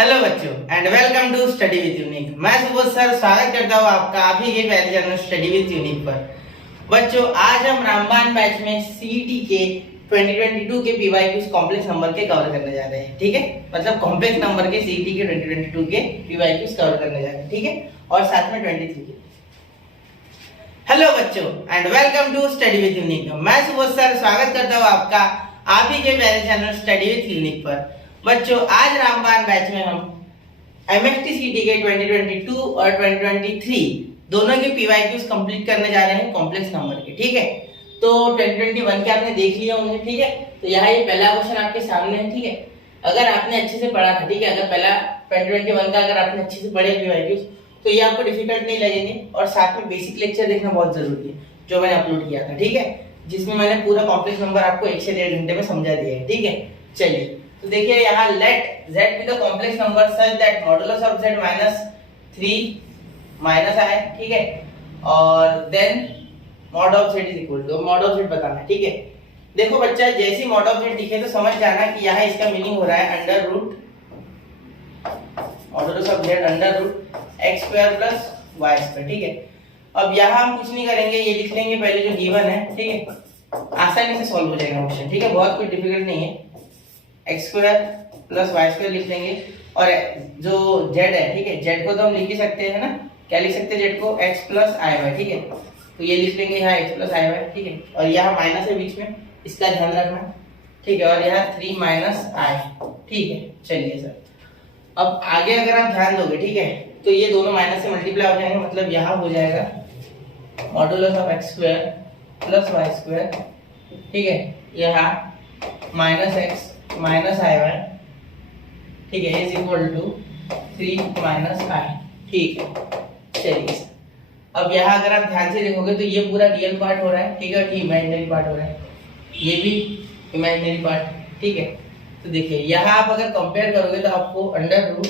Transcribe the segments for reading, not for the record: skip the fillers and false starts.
Hello बच्चों and welcome to study with Unique. मैं Subodh sir स्वागत करता हूँ आपका आप ही के पहले चैनल स्टडी विद यूनिक पर। बच्चों आज हम रामबाण बैच में सीईटी के 2022 के पीवाईक्यूज कॉम्प्लेक्स नंबर के कवर करने जा रहे हैं। ठीक है, मतलब कॉम्प्लेक्स नंबर के सीईटी के 2022 के पीवाईक्यूज कवर करने जा रहे हैं। ठीक है, और साथ में 23 के। हेलो बच्चों and welcome to study with Unique. मैं सुबोध सर स्वागत करता हूँ आपका आप ही के पहले चैनल स्टडी विद यूनिक पर। बच्चों आज रामबाण बैच में हम एमएसटी सीटी के 2022 और 2023 दोनों के पीवाईक्यूज कंप्लीट करने जा रहे हैं कॉम्प्लेक्स नंबर के। ठीक है, तो 2021 के आपने देख लिया होंगे। ठीक है, तो यहाँ ये पहला क्वेश्चन आपके सामने है। ठीक है, अगर आपने अच्छे से पढ़ा था, ठीक है, अगर पहला 2021 का अगर आपने अच्छे से पढ़े पीवाईक्यूज तो ये आपको डिफिकल्ट नहीं लगेंगे। और साथ में बेसिक लेक्चर देखना बहुत जरूरी है जो मैंने अपलोड किया था। ठीक है, जिसमें मैंने पूरा कॉम्प्लेक्स नंबर आपको 1 से 1.5 घंटे में समझा दिया है। ठीक है, चलिए तो देखिए यहाँ late z be the complex number such that modulus of z minus 3 minus I। ठीक है, और then mod of z is equal to mod of z बताना है। ठीक है, देखो बच्चा जैसे mod of z दिखे तो समझ जाना कि यहाँ इसका मीनिंग हो रहा है under root modulus of z under root x square plus y square. ठीक है, अब यहाँ हम कुछ नहीं करेंगे, ये लिख लेंगे पहले जो गिवन है। ठीक है, आसानी से सॉल्व हो जाएगा क्वेश्चन। ठीक है, बहुत कोई डिफिकल्ट नहीं है। X square plus Y square लिख लेंगे और जो जेड है, ठीक है, जेड को तो हम लिख ही सकते हैं ना, क्या लिख सकते हैं जेड को, एक्स प्लस आई वाई। ठीक है, तो ये लिख लेंगे यहाँ एक्स प्लस आई वाई। ठीक है, और यहाँ माइनस है बीच में, इसका ध्यान रखना। ठीक है, और यहाँ 3 माइनस आई। ठीक है, चलिए सर अब आगे अगर आप ध्यान दोगे, ठीक है, तो ये दोनों माइनस से मल्टीप्लाई हो जाएंगे, मतलब यहाँ हो जाएगा modulus of X square plus Y square. ठीक है, यहाँ minus X minus I Y. ठीक है, is equal to 3 minus I. ठीक है, चलिए अब यहाँ अगर आप ध्यान से देखोगे तो ये पूरा रियल पार्ट हो रहा है। ठीक है, और ये इमेजिनरी पार्ट हो रहा है, ये भी इमेजिनरी पार्ट। ठीक है, तो देखिए यहाँ आप अगर कंपेयर करोगे तो आपको under root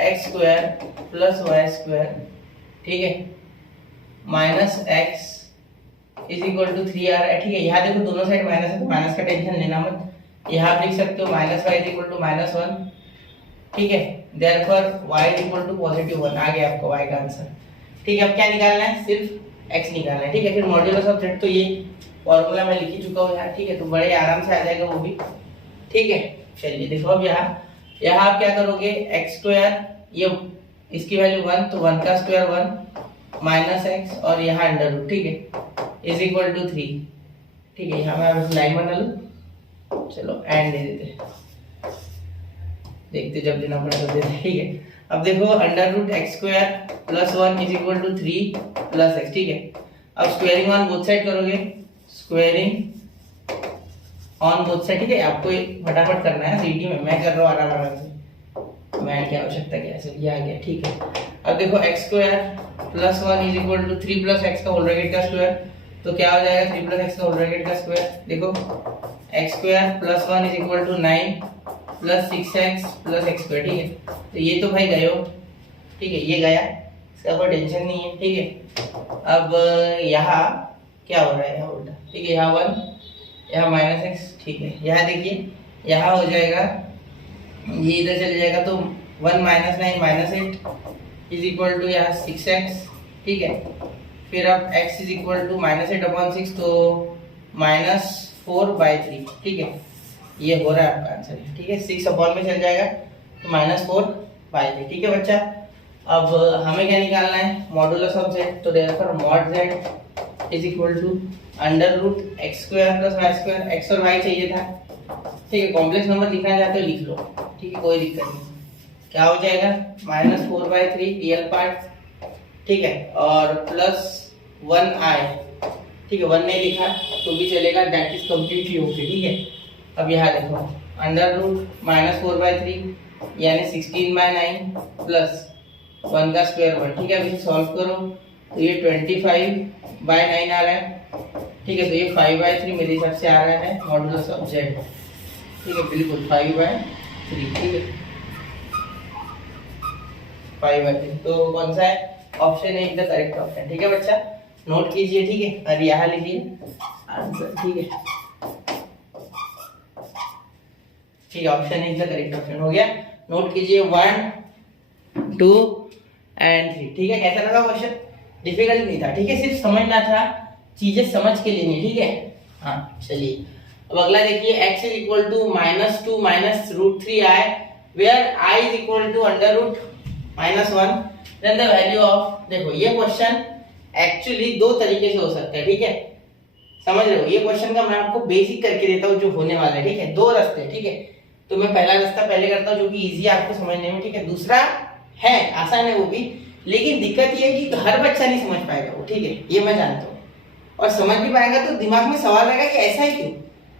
X square plus Y square, ठीक है, minus X is equal to 3 आ रहा है। ठीक है, यहाँ देखो दोनों साइड माइनस है तो माइनस का टेंशन लेना मत। यहाँ आप लिख सकते हो minus Y is equal to minus 1। ठीक है, therefore Y is equal to positive 1 आ गया आपको वाई का आंसर। ठीक है, अब क्या निकालना है, सिर्फ एक्स निकालना है। ठीक है, फिर मॉड्यूलस ऑफ z तो ये फॉर्मूला मैं लिख ही चुका हूँ यार। ठीक है, तो बड़े आराम से आ जाएगा वो भी। ठीक है, चलिए देखो अब यहाँ आप क्या करोगे, एक्स स्क्वायर ये इसकी वैल्यू 1 तो 1 का स्क्वायर 1 माइनस एक्स और यहाँ अंडर रूट। ठीक है, इज इक्वल टू 3। ठीक है, यहाँ मैं लाइन बना लूँ, चलो एंड दे देते, देखते जब देना पड़ा तो देते। ठीक है, अब देखो under root X square plus 1 is equal to 3 plus X. ठीक है, अब स्क्वायरिंग ऑन बोथ साइड करोगे, स्क्वायरिंग ऑन बोथ साइड। ठीक है, आपको फटाफट करना है, सीटी में मैं कर रहा हूँ आराम से, मैं क्या आवश्यकता क्या है, ये आ गया। ठीक है, अब देखो X square plus 1 is equal to 3 plus X का होल ब्रैकेट का स्क्वायर, तो क्या हो जाएगा 3 प्लस एक्स का होल ब्रैकेट का स्क्वायर। देखो X square plus 1 is equal to 9 plus 6x plus X square. ठीक है, तो ये तो भाई गए हो। ठीक है, ये गया, इसका कोई टेंशन नहीं है। ठीक है, अब यहाँ क्या हो रहा है, यहाँ उल्टा। ठीक है, यहाँ 1 यहाँ माइनस एक्स। ठीक है, यहाँ देखिए यहाँ हो जाएगा, ये इधर चले जाएगा तो 1 minus 9 minus 8 is equal to यहाँ 6x। ठीक है, फिर अब x is equal to minus 8/6 तो माइनस 4/3। ठीक है, ये हो रहा है आपका आंसर। ठीक है, 6 अपॉन में चल जाएगा तो माइनस 4/3। ठीक है बच्चा, अब हमें क्या निकालना है, मॉडुलस ऑफ z, तो therefore mod z is equal to under root X square plus Y square. X और वाई चाहिए था। ठीक है, कॉम्प्लेक्स नंबर लिखना चाहते हो लिख लो। ठीक है, कोई दिक्कत नहीं। क्या हो जाएगा माइनस 4/3 रियल पार्ट। ठीक है, और प्लस 1i। ठीक है, 1 नहीं लिखा तो भी चलेगा, दैट इज कम्प्लीटली ओके। ठीक है, अब यहाँ देखो अंडर रूट माइनस 4/3 यानी 16/9 प्लस 1 का स्क्वायर 1। ठीक है, अब इसे सॉल्व करो तो ये 25/9 आ रहा है। ठीक है, तो ये 5/3 मेरे हिसाब से आ रहा है मॉडुलस ऑफ z। ठीक है, बिल्कुल 5/3। ठीक है, 5/3 तो कौन सा है, option A is the correct option. ठीक है बच्चा, नोट कीजिए। ठीक है, और यहाँ लिखिए आंसर। ठीक है, ठीक है, option is the correct option. हो गया, नोट कीजिए 1 2 एंड 3। ठीक है, कैसा लगा क्वेश्चन? डिफिकल्ट नहीं था, ठीक है, सिर्फ समझना था, चीजें समझ के लेनी, ठीक है। हाँ चलिए, अब अगला देखिए, x is equal to -2 minus √3i where i is equal to √-1, then the value of. देखो ये क्वेश्चन एक्चुअली दो तरीके से हो सकता है, ठीक है, समझ रहे हो? ये क्वेश्चन का मैं आपको बेसिक करके देता हूँ जो होने वाला है, ठीक है। दो रास्ते, ठीक है, तो मैं पहला रास्ता पहले करता हूँ जो कि इजी है आपको समझने में, ठीक है। दूसरा है आसान है वो भी, लेकिन दिक्कत ये है कि हर बच्चा नहीं समझ पाएगा वो, ठीक है, ये मैं जानता हूँ। और समझ भी पाएगा तो दिमाग में सवाल रहेगा कि ऐसा ही क्यों।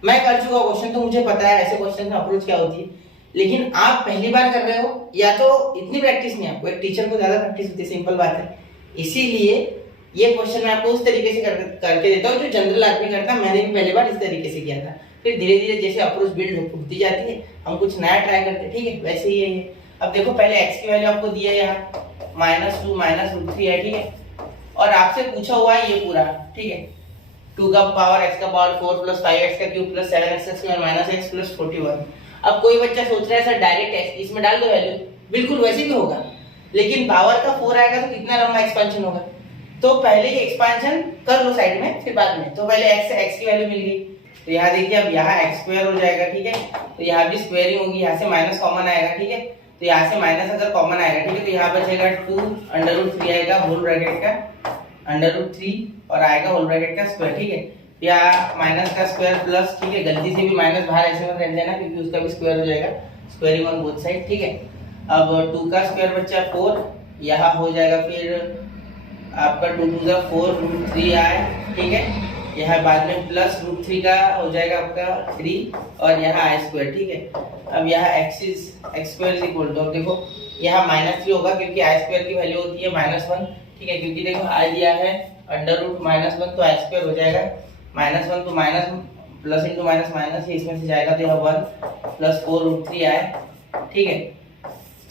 मैं कर चुका क्वेश्चन तो मुझे पता है ऐसे क्वेश्चन का अप्रोच क्या होती है, लेकिन आप पहली बार कर रहे हो या तो इतनी प्रैक्टिस नहीं, आपको एक टीचर को ज्यादा प्रैक्टिस होती है, सिंपल बात है। इसीलिए ये क्वेश्चन मैं आपको उस तरीके से करके देता हूँ जो जनरल आदमी करता है। मैंने भी पहली बार इस तरीके से किया था, फिर धीरे धीरे जैसे अप्रोच बिल्ड होती जाती है हम कुछ नया ट्राई करते हैं, ठीक है, वैसे ही है ये। अब देखो पहले x की वैल्यू आपको दी है यहाँ -2 माइनस √3 है, ठीक है, और आपसे पूछा हुआ है ये पूरा, ठीक है, 2 का पावर x का पावर 4 प्लस 5x का क्यूब प्लस 7x का स्क्वायर माइनस x प्लस 41। अब कोई बच्चा सोच रहा है सर डायरेक्ट x इसमें डाल दो वैल्यू, बिल्कुल वैसे भी होगा, लेकिन पावर का 4 आएगा तो कितना लंबा एक्सपेंशन होगा, तो पहले ही एक्सपेंशन कर लो साइड में, फिर बाद में। तो पहले x से x की वैल्यू मिल गई, तो यहाँ देखिए अब यहाँ x² हो जाएगा, ठीक है, तो यहाँ भी स्क्वायरिंग होगी, यहाँ से माइनस कॉमन आएगा, ठीक है, तो यहाँ से माइनस अगर कॉमन आएगा, ठीक है, तो यहाँ बचेगा 2 √3 आएगा होल ब्रैकेट का √3 और आएगा होल ब्रैकेट का स्क्वायर, ठीक है, या माइनस का स्क्वायर प्लस, ठीक है, गलती से भी माइनस बाहर ऐसे मत रख देना क्योंकि उसका भी स्क्वायर हो जाएगा, स्क्वायरिंग ऑन बोथ साइड, ठीक है। अब 2 का स्क्वायर बच्चा 4, यहाँ हो जाएगा फिर आपका 2 2 = 4 √3i, ठीक है, यहाँ बाद में प्लस √3 का हो जाएगा आपका 3 और यहाँ i², ठीक है। अब यहाँ x² इज इक्वल टू, अब देखो यहाँ -3 होगा क्योंकि i² की वैल्यू होती है -1, ठीक है, क्योंकि देखो i दिया है √-1 तो i² हो जाएगा -1, तो minus plus into minus minus ही इसमें से जाएगा, तो यह 1 प्लस 4 √3i, ठीक है।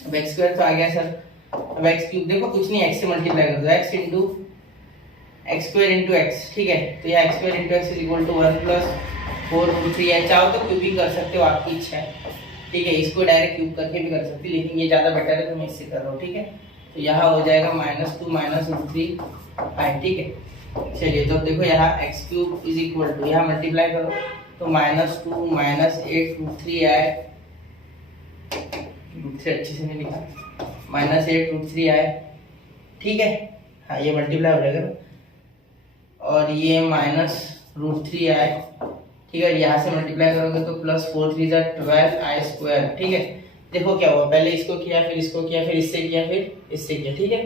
अब x² तो आ गया सर, अब x³ देखो कुछ नहीं, x से मल्टीप्लाई कर दो, x into x² into x, ठीक है, तो यह x² into x is equal to 1 plus 4 √3i। चाहो तो क्यूबिंग कर सकते हो, आपकी इच्छा है, ठीक है, इसको डायरेक्ट क्यूब करके भी कर सकते हो, लेकिन ये ज्यादा बेटर है तो मैं इससे कर रहा हूँ, ठीक है। तो यहाँ हो जाएगा -2 माइनस √3i, ठीक है। चलिए तो देखो यहाँ x³ इज इक्वल टू, यहाँ मल्टीप्लाई करो तो -2 माइनस 8 √3i, √3 अच्छे से नहीं लिखा, -8 √3i, ठीक है, हाँ ये मल्टीप्लाई हो जाएगा और ये -√3i, ठीक है, यहाँ से मल्टीप्लाई करोगे तो प्लस 4 3 = 12i², ठीक है। देखो क्या हुआ, पहले इसको किया फिर इसको किया फिर इससे किया फिर इससे किया, ठीक है।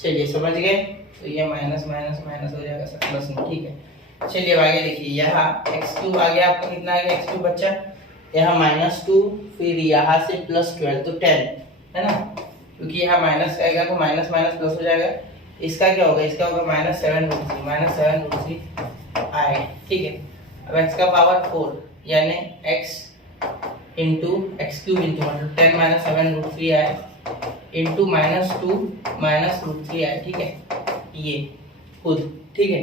चलिए समझ गए, तो ये माइनस माइनस माइनस हो जाएगा सर प्लस में, ठीक है। चलिए अब आगे देखिए, यहाँ x³ आ गया, आपको कितना आ गया x³ बच्चा, यहाँ -2 फिर यहाँ से प्लस 12 तो 10 है ना, क्योंकि यहाँ माइनस आएगा तो माइनस माइनस प्लस हो जाएगा। इसका क्या होगा, इसका होगा -7 √3 i, ठीक है। अब x का पावर 4 यानी x इंटू x³ इंटू मतलब 10 - 7 √3i इंटू -2 माइनस √3i, ठीक है, ये खुद, ठीक है,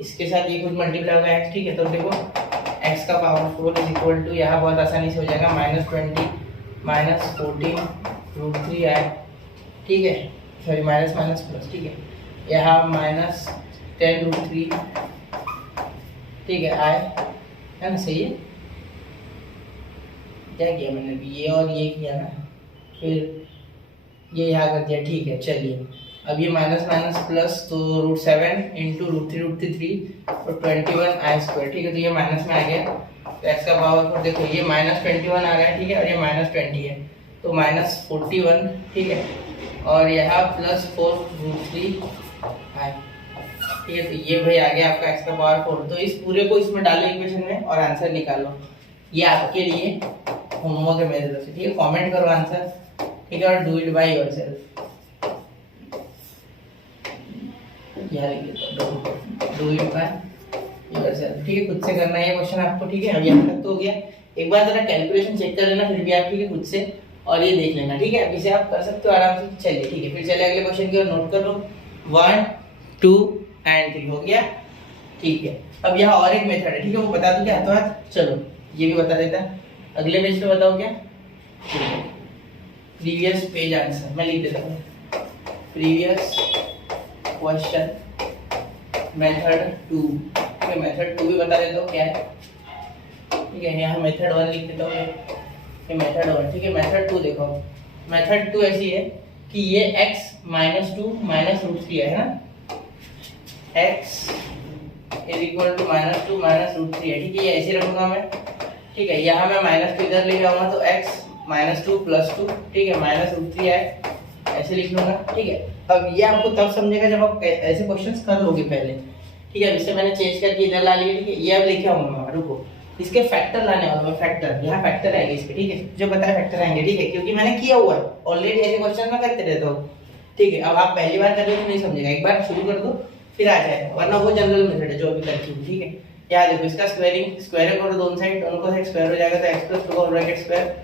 इसके साथ ये खुद मल्टीप्लाई होगा x, ठीक है। तो देखो x का पावर 4 इज इक्वल टू, यहाँ बहुत आसानी से हो जाएगा -20 - 14 √3i, ठीक है, सॉरी माइनस माइनस प्लस, ठीक है, यहाँ -10 √3, ठीक है, i है ना, सही है। क्या किया मैंने अभी, ये और ये किया ना, फिर ये यहाँ कर दिया, ठीक है। चलिए अब ये माइनस माइनस प्लस, तो √7 इंटू √3 और 21i², ठीक है, तो ये माइनस में आ गया, तो x का पावर 4 देखो ये -21 आ रहा है, ठीक है, और ये -20 है तो -41, ठीक है, और यहाँ प्लस 4 √3i, ठीक है, तो ये भाई आ गया आपका x का पावर 4। तो इस पूरे को इसमें डालो इक्वेशन में और आंसर निकालो, ये आपके लिए होमवर्क है मेरे तरफ से, ठीक है। कमेंट करो आंसर, ठीक है, और do it by yourself, do it by yourself, ठीक है, खुद से करना है ये क्वेश्चन आपको, ठीक है। अब यहाँ तक तो हो गया, एक बार जरा कैलकुलेशन चेक कर लेना फिर भी आप, ठीक है, खुद से, और ये देख लेना, ठीक है, अभी से आप कर सकते हो आराम से। चलिए ठीक है, फिर चले अगले क्वेश्चन की ओर, नोट कर लो 1 2 एंड 3 हो गया, ठीक है। अब यहाँ और एक मेथड है, ठीक है, वो बता दूं क्या हाथों हाथ, चलो ये भी बता देता है। अगले पेज पे बताओ क्या, प्रीवियस पेज आंसर मैं लिख देता हूँ, प्रीवियस क्वेश्चन मेथड 2। ठीक है, मेथड 2 भी बता देता हूँ क्या है। ठीक है, यहाँ मेथड 1 लिख देता हूँ, ये मेथड 1। ठीक है, मेथड 2 देखो, मेथड 2 ऐसी है कि ये x -2 -√3 है ना, x इज इक्वल टू -2 -√3 है। ठीक है, ये ऐसे रखूंगा मैं। ठीक है, यहाँ मैं -2 इधर ले जाऊंगा तो x -2 + 2, ठीक है, -√3 है, ऐसे लिख लूंगा। ठीक है, अब ये आपको तब समझेगा जब आप ऐसे क्वेश्चंस कर लोगे पहले। ठीक है, इससे मैंने चेंज करके इधर ला लिया। ठीक है, ये अब लिखे आऊंगा, रुको इसके फैक्टर लाने वाला मैं, फैक्टर यहाँ फैक्टर आएंगे इसके। ठीक है, जो बताया फैक्टर आएंगे। ठीक है, क्योंकि मैंने किया हुआ है ऑलरेडी, ऐसे क्वेश्चन मैं करते रहता हूँ। ठीक है, अब आप पहली बार कर रहे हो तो नहीं समझेगा, एक बार शुरू कर दो फिर आ जाएगा, वरना वो जनरल मेथड है जो अभी करती हूँ। ठीक है, यहाँ देखो इसका स्क्वायरिंग करो दोनों साइड, दोनों का स्क्वायर हो जाएगा तो x + 2 का ब्रैकेट स्क्वायर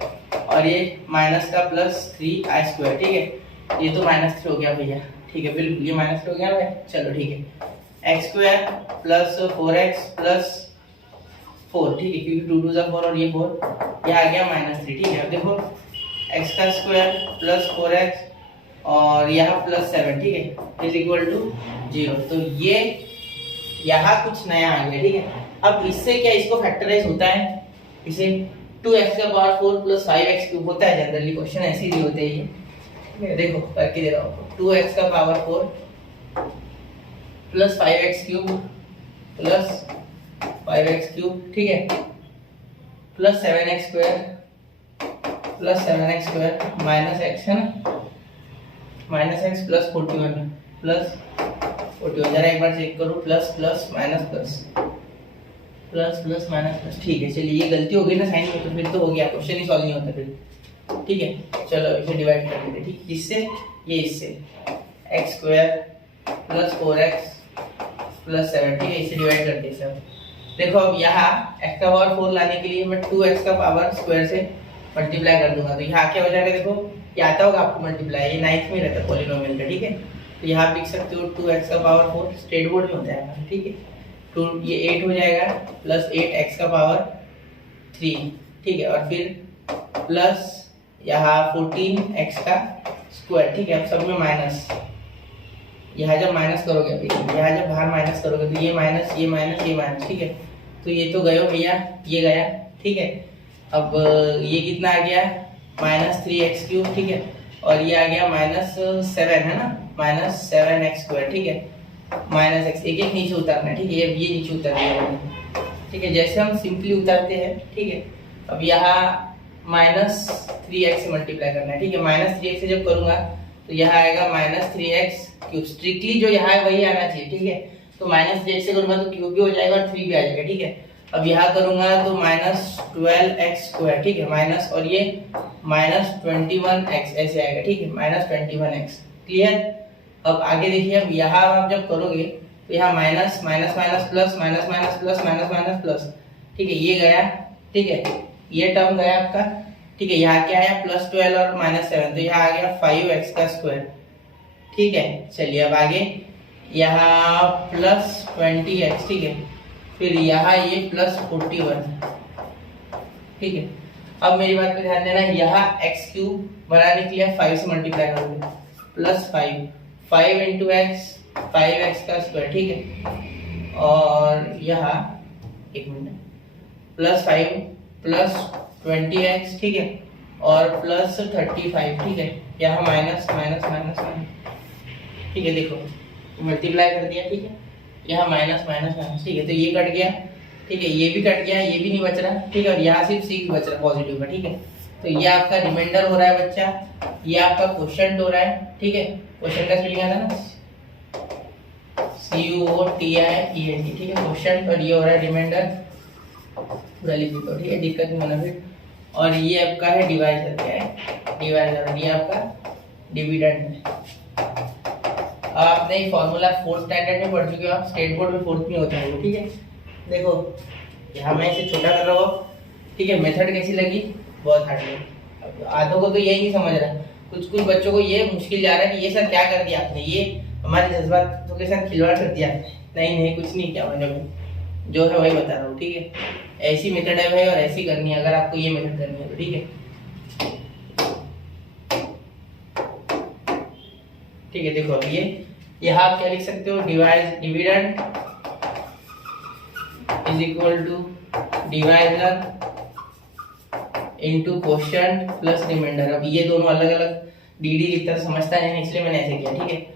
और ये माइनस का +3i²। ठीक है, ये तो -3 हो गया भैया। ठीक है, बिल्कुल ये -3 हो गया भाई। चलो ठीक है, x² + 4x + 4। ठीक है, क्योंकि 2 2 = 4 और ये 4, ये आ गया -3। ठीक है, अब देखो x² + 4x और यहाँ +7। ठीक है, इज इक्वल टू 0। तो ये यहाँ कुछ नया आ गया। ठीक है, अब इससे क्या इसको फैक्टराइज होता है, इसे 2x⁴ + 5x³ होता है जनरली, क्वेश्चन ऐसे ही होते हैं ये। ठीक है, देखो करके दे रहा हूँ, 2x⁴ + 5x³ + 5x³। ठीक है, + 7x² + 7x² -x है ना, -x + 41 +41। जरा एक बार चेक करो, plus plus minus plus plus plus minus plus. ठीक है, चलिए ये गलती हो गई ना साइन में, तो फिर तो हो गया, क्वेश्चन ही सॉल्व नहीं होता फिर। ठीक है, चलो इसे डिवाइड कर देते। ठीक, इससे ये इससे x² + 4x + 7। ठीक है, इसे डिवाइड करते हैं सब। देखो अब यहाँ x⁴ लाने के लिए मैं 2x² से मल्टीप्लाई कर दूंगा, तो यहाँ क्या हो जाएगा, देखो ये आता होगा आपको मल्टीप्लाई, ये 9th में रहता है पॉलिनोमियल का। ठीक है, तो यहाँ लिख सकते हो 2x⁴, स्टेट बोर्ड में होता है। ठीक है, 2 ये 8 हो जाएगा + 8x⁴। ठीक है, और फिर प्लस यहाँ 14x²। ठीक है, अब सब में माइनस, यहाँ जब माइनस करोगे अभी, यहाँ जब बाहर माइनस करोगे तो ये माइनस ये माइनस ये माइनस। ठीक है, तो ये तो गयो भैया, ये गया। ठीक है, अब ये कितना आ गया, -3x³। ठीक है, और ये आ गया -7 है ना, -7x²। ठीक है, -x एक एक नीचे उतारना है। ठीक है, ये नीचे उतार दिया। ठीक है, जैसे हम सिंपली उतारते हैं। ठीक है, अब यहाँ -3x से मल्टीप्लाई करना है। ठीक है, -3x से जब करूंगा तो यहाँ आएगा -3x³ स्ट्रिक्टली जो यहाँ है वही आना चाहिए। ठीक है, तो -3x से करूंगा तो क्यूब भी हो जाएगा और 3 भी आ जाएगा। ठीक है, अब यहाँ करूंगा तो -12x²। ठीक है, माइनस और ये -21x ऐसे आएगा। ठीक है, -21x। क्लियर। अब आगे देखिए, अब यहाँ आप जब करोगे तो यहाँ minus minus minus plus minus minus plus minus minus plus. ठीक है, ये गया। ठीक है, ये टर्म गया आपका। ठीक है, यहाँ क्या आया, +12 और -7, तो यहाँ आ गया 5x²। ठीक है, चलिए अब आगे यहाँ +20x। ठीक है, फिर यहाँ ये +41। ठीक है, अब मेरी बात पे ध्यान देना, यहाँ x³ बनाने के लिए 5 से मल्टीप्लाई करोगे, +5 5 × x 5x²। ठीक है, और यहाँ एक मिनट, +5 +20x। ठीक है, और +35। ठीक है, यहाँ माइनस माइनस माइनस माइनस। ठीक है, देखो मल्टीप्लाई कर दिया। ठीक है, यहाँ माइनस माइनस माइनस। ठीक है, तो ये कट गया। ठीक है, ये भी कट गया, ये भी नहीं बच रहा। ठीक है, और यहाँ सिर्फ 6 बच रहा पॉजिटिव का। ठीक है, तो ये आपका रिमाइंडर हो रहा है बच्चा, ये आपका क्वोशंट हो रहा है। ठीक है, क्वोशंट का स्पेलिंग आता है ना, CUOTIENT। ठीक है, क्वोशंट, और ये हो रहा है रिमाइंडर, पूरा लिख दो। ठीक है, दिक्कत नहीं होना फिर। और ये आपका है डिवाइजर, क्या है, डिवाइजर, ये आपका डिविडेंड है। आपने ये फॉर्मूला 4th स्टैंडर्ड में पढ़ चुके हो आप, स्टेट बोर्ड में 4th में होता है वो। ठीक है, देखो यहाँ मैं इसे छोटा कर रहा हूँ। ठीक है, मेथड कैसी लगी, बहुत हार्ड लगी। आधों को तो यही नहीं समझ रहा, कुछ कुछ बच्चों को ये मुश्किल जा रहा है कि ये सर क्या कर दिया आपने, ये हमारे जज्बातों के साथ खिलवाड़ कर दिया। नहीं नहीं, कुछ नहीं किया मैंने, जो है वही बता रहा हूँ, ठीक है। ऐसी मेथड है भाई, और ऐसी करनी है अगर आपको ये मेथड करनी है तो, ठीक है। ठीक है, देखो अब ये यहाँ आप क्या लिख सकते हो, dividend is equal to divisor into quotient plus remainder. अब ये दोनों अलग अलग डी लिखता है, समझता नहीं, इसलिए मैंने ऐसे किया, ठीक है।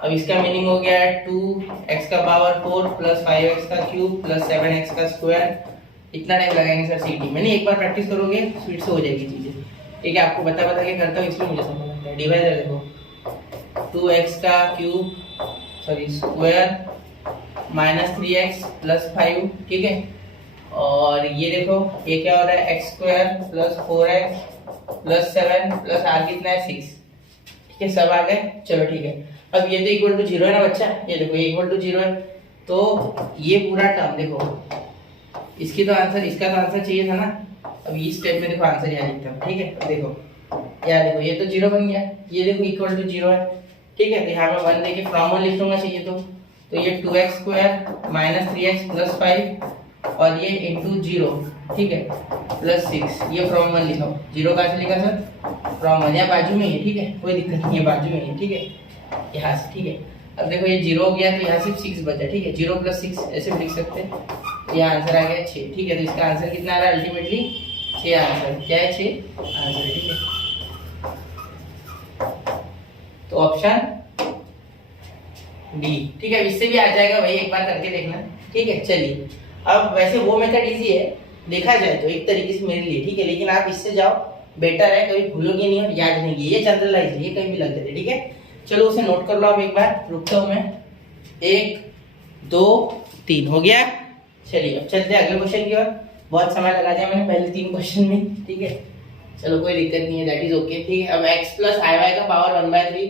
अब इसका मीनिंग हो गया 2x का पावर 4 प्लस 5x का क्यूब प्लस 7x का स्क्वायर। इतना टाइम लगाएंगे सर सीटी में, नहीं एक बार प्रैक्टिस करोगे स्पीड से हो जाएगी चीजें, ठीक है। आपको बता के करता हूँ इसलिए मुझे समझ आता है। डिवाइडर देखो 2x का cube sorry square minus 3x plus 5, ठीक है। और ये देखो ये क्या हो रहा है, x square plus 4x plus 7 plus r कितना है 6, ठीक है। सब आ गए, चलो ठीक है। अब ये तो इक्वल टू 0 है ना बच्चा, ये देखो ये इक्वल टू 0 है, तो ये पूरा टर्म देखो, इसकी तो आंसर, इसका तो आंसर चाहिए था ना। अब इस स्टेप में देखो आंसर यहाँ लिखता हूँ, ठीक है। अब देखो यार देखो ये तो 0 बन गया, ये देखो इक्वल टू 0 है, ठीक है। तो यहाँ मैं 1 देके फ्रॉम 1 लिख दूंगा चाहिए तो ये 2x square minus 3x plus 5 और ये इंटू 0, ठीक है, प्लस 6, ये फ्रॉम 1 लिखा, 0 कहाँ से लिखा सर, फ्रॉम 1, यहाँ बाजू में ही है, ठीक है, कोई दिक्कत नहीं है, बाजू में ही, ठीक है, यहाँ से, ठीक है। अब देखो ये 0 हो गया तो यहाँ सिर्फ 6 बचा, ठीक है, 0 प्लस 6 ऐसे भी लिख सकते हैं। ये आंसर आ गया 6, ठीक है। तो इसका आंसर कितना आ रहा है अल्टीमेटली 6 आंसर, क्या है 6 आंसर, ठीक है। तो ऑप्शन डी, ठीक है। इससे भी आ जाएगा भाई, एक बार करके देखना, ठीक है। चलिए अब वैसे वो मेथड इजी है देखा जाए तो एक तरीके से मेरे लिए, ठीक है, लेकिन आप इससे जाओ बेटर है, कभी भूलोगे नहीं और याद नहीं, ये जनरलाइज है, ये कहीं भी लग जाए, ठीक है। चलो उसे नोट कर लो आप एक बार, रुकता हूं मैं, 1 2 3 हो गया। चलिए अब चलते हैं अगले क्वेश्चन की ओर, बहुत समय लगा दिया मैंने पहले 3 क्वेश्चन में, ठीक है। चलो कोई दिक्कत नहीं है, दैट इज ओके, ठीक है। अब x प्लस आई वाई का power 1/3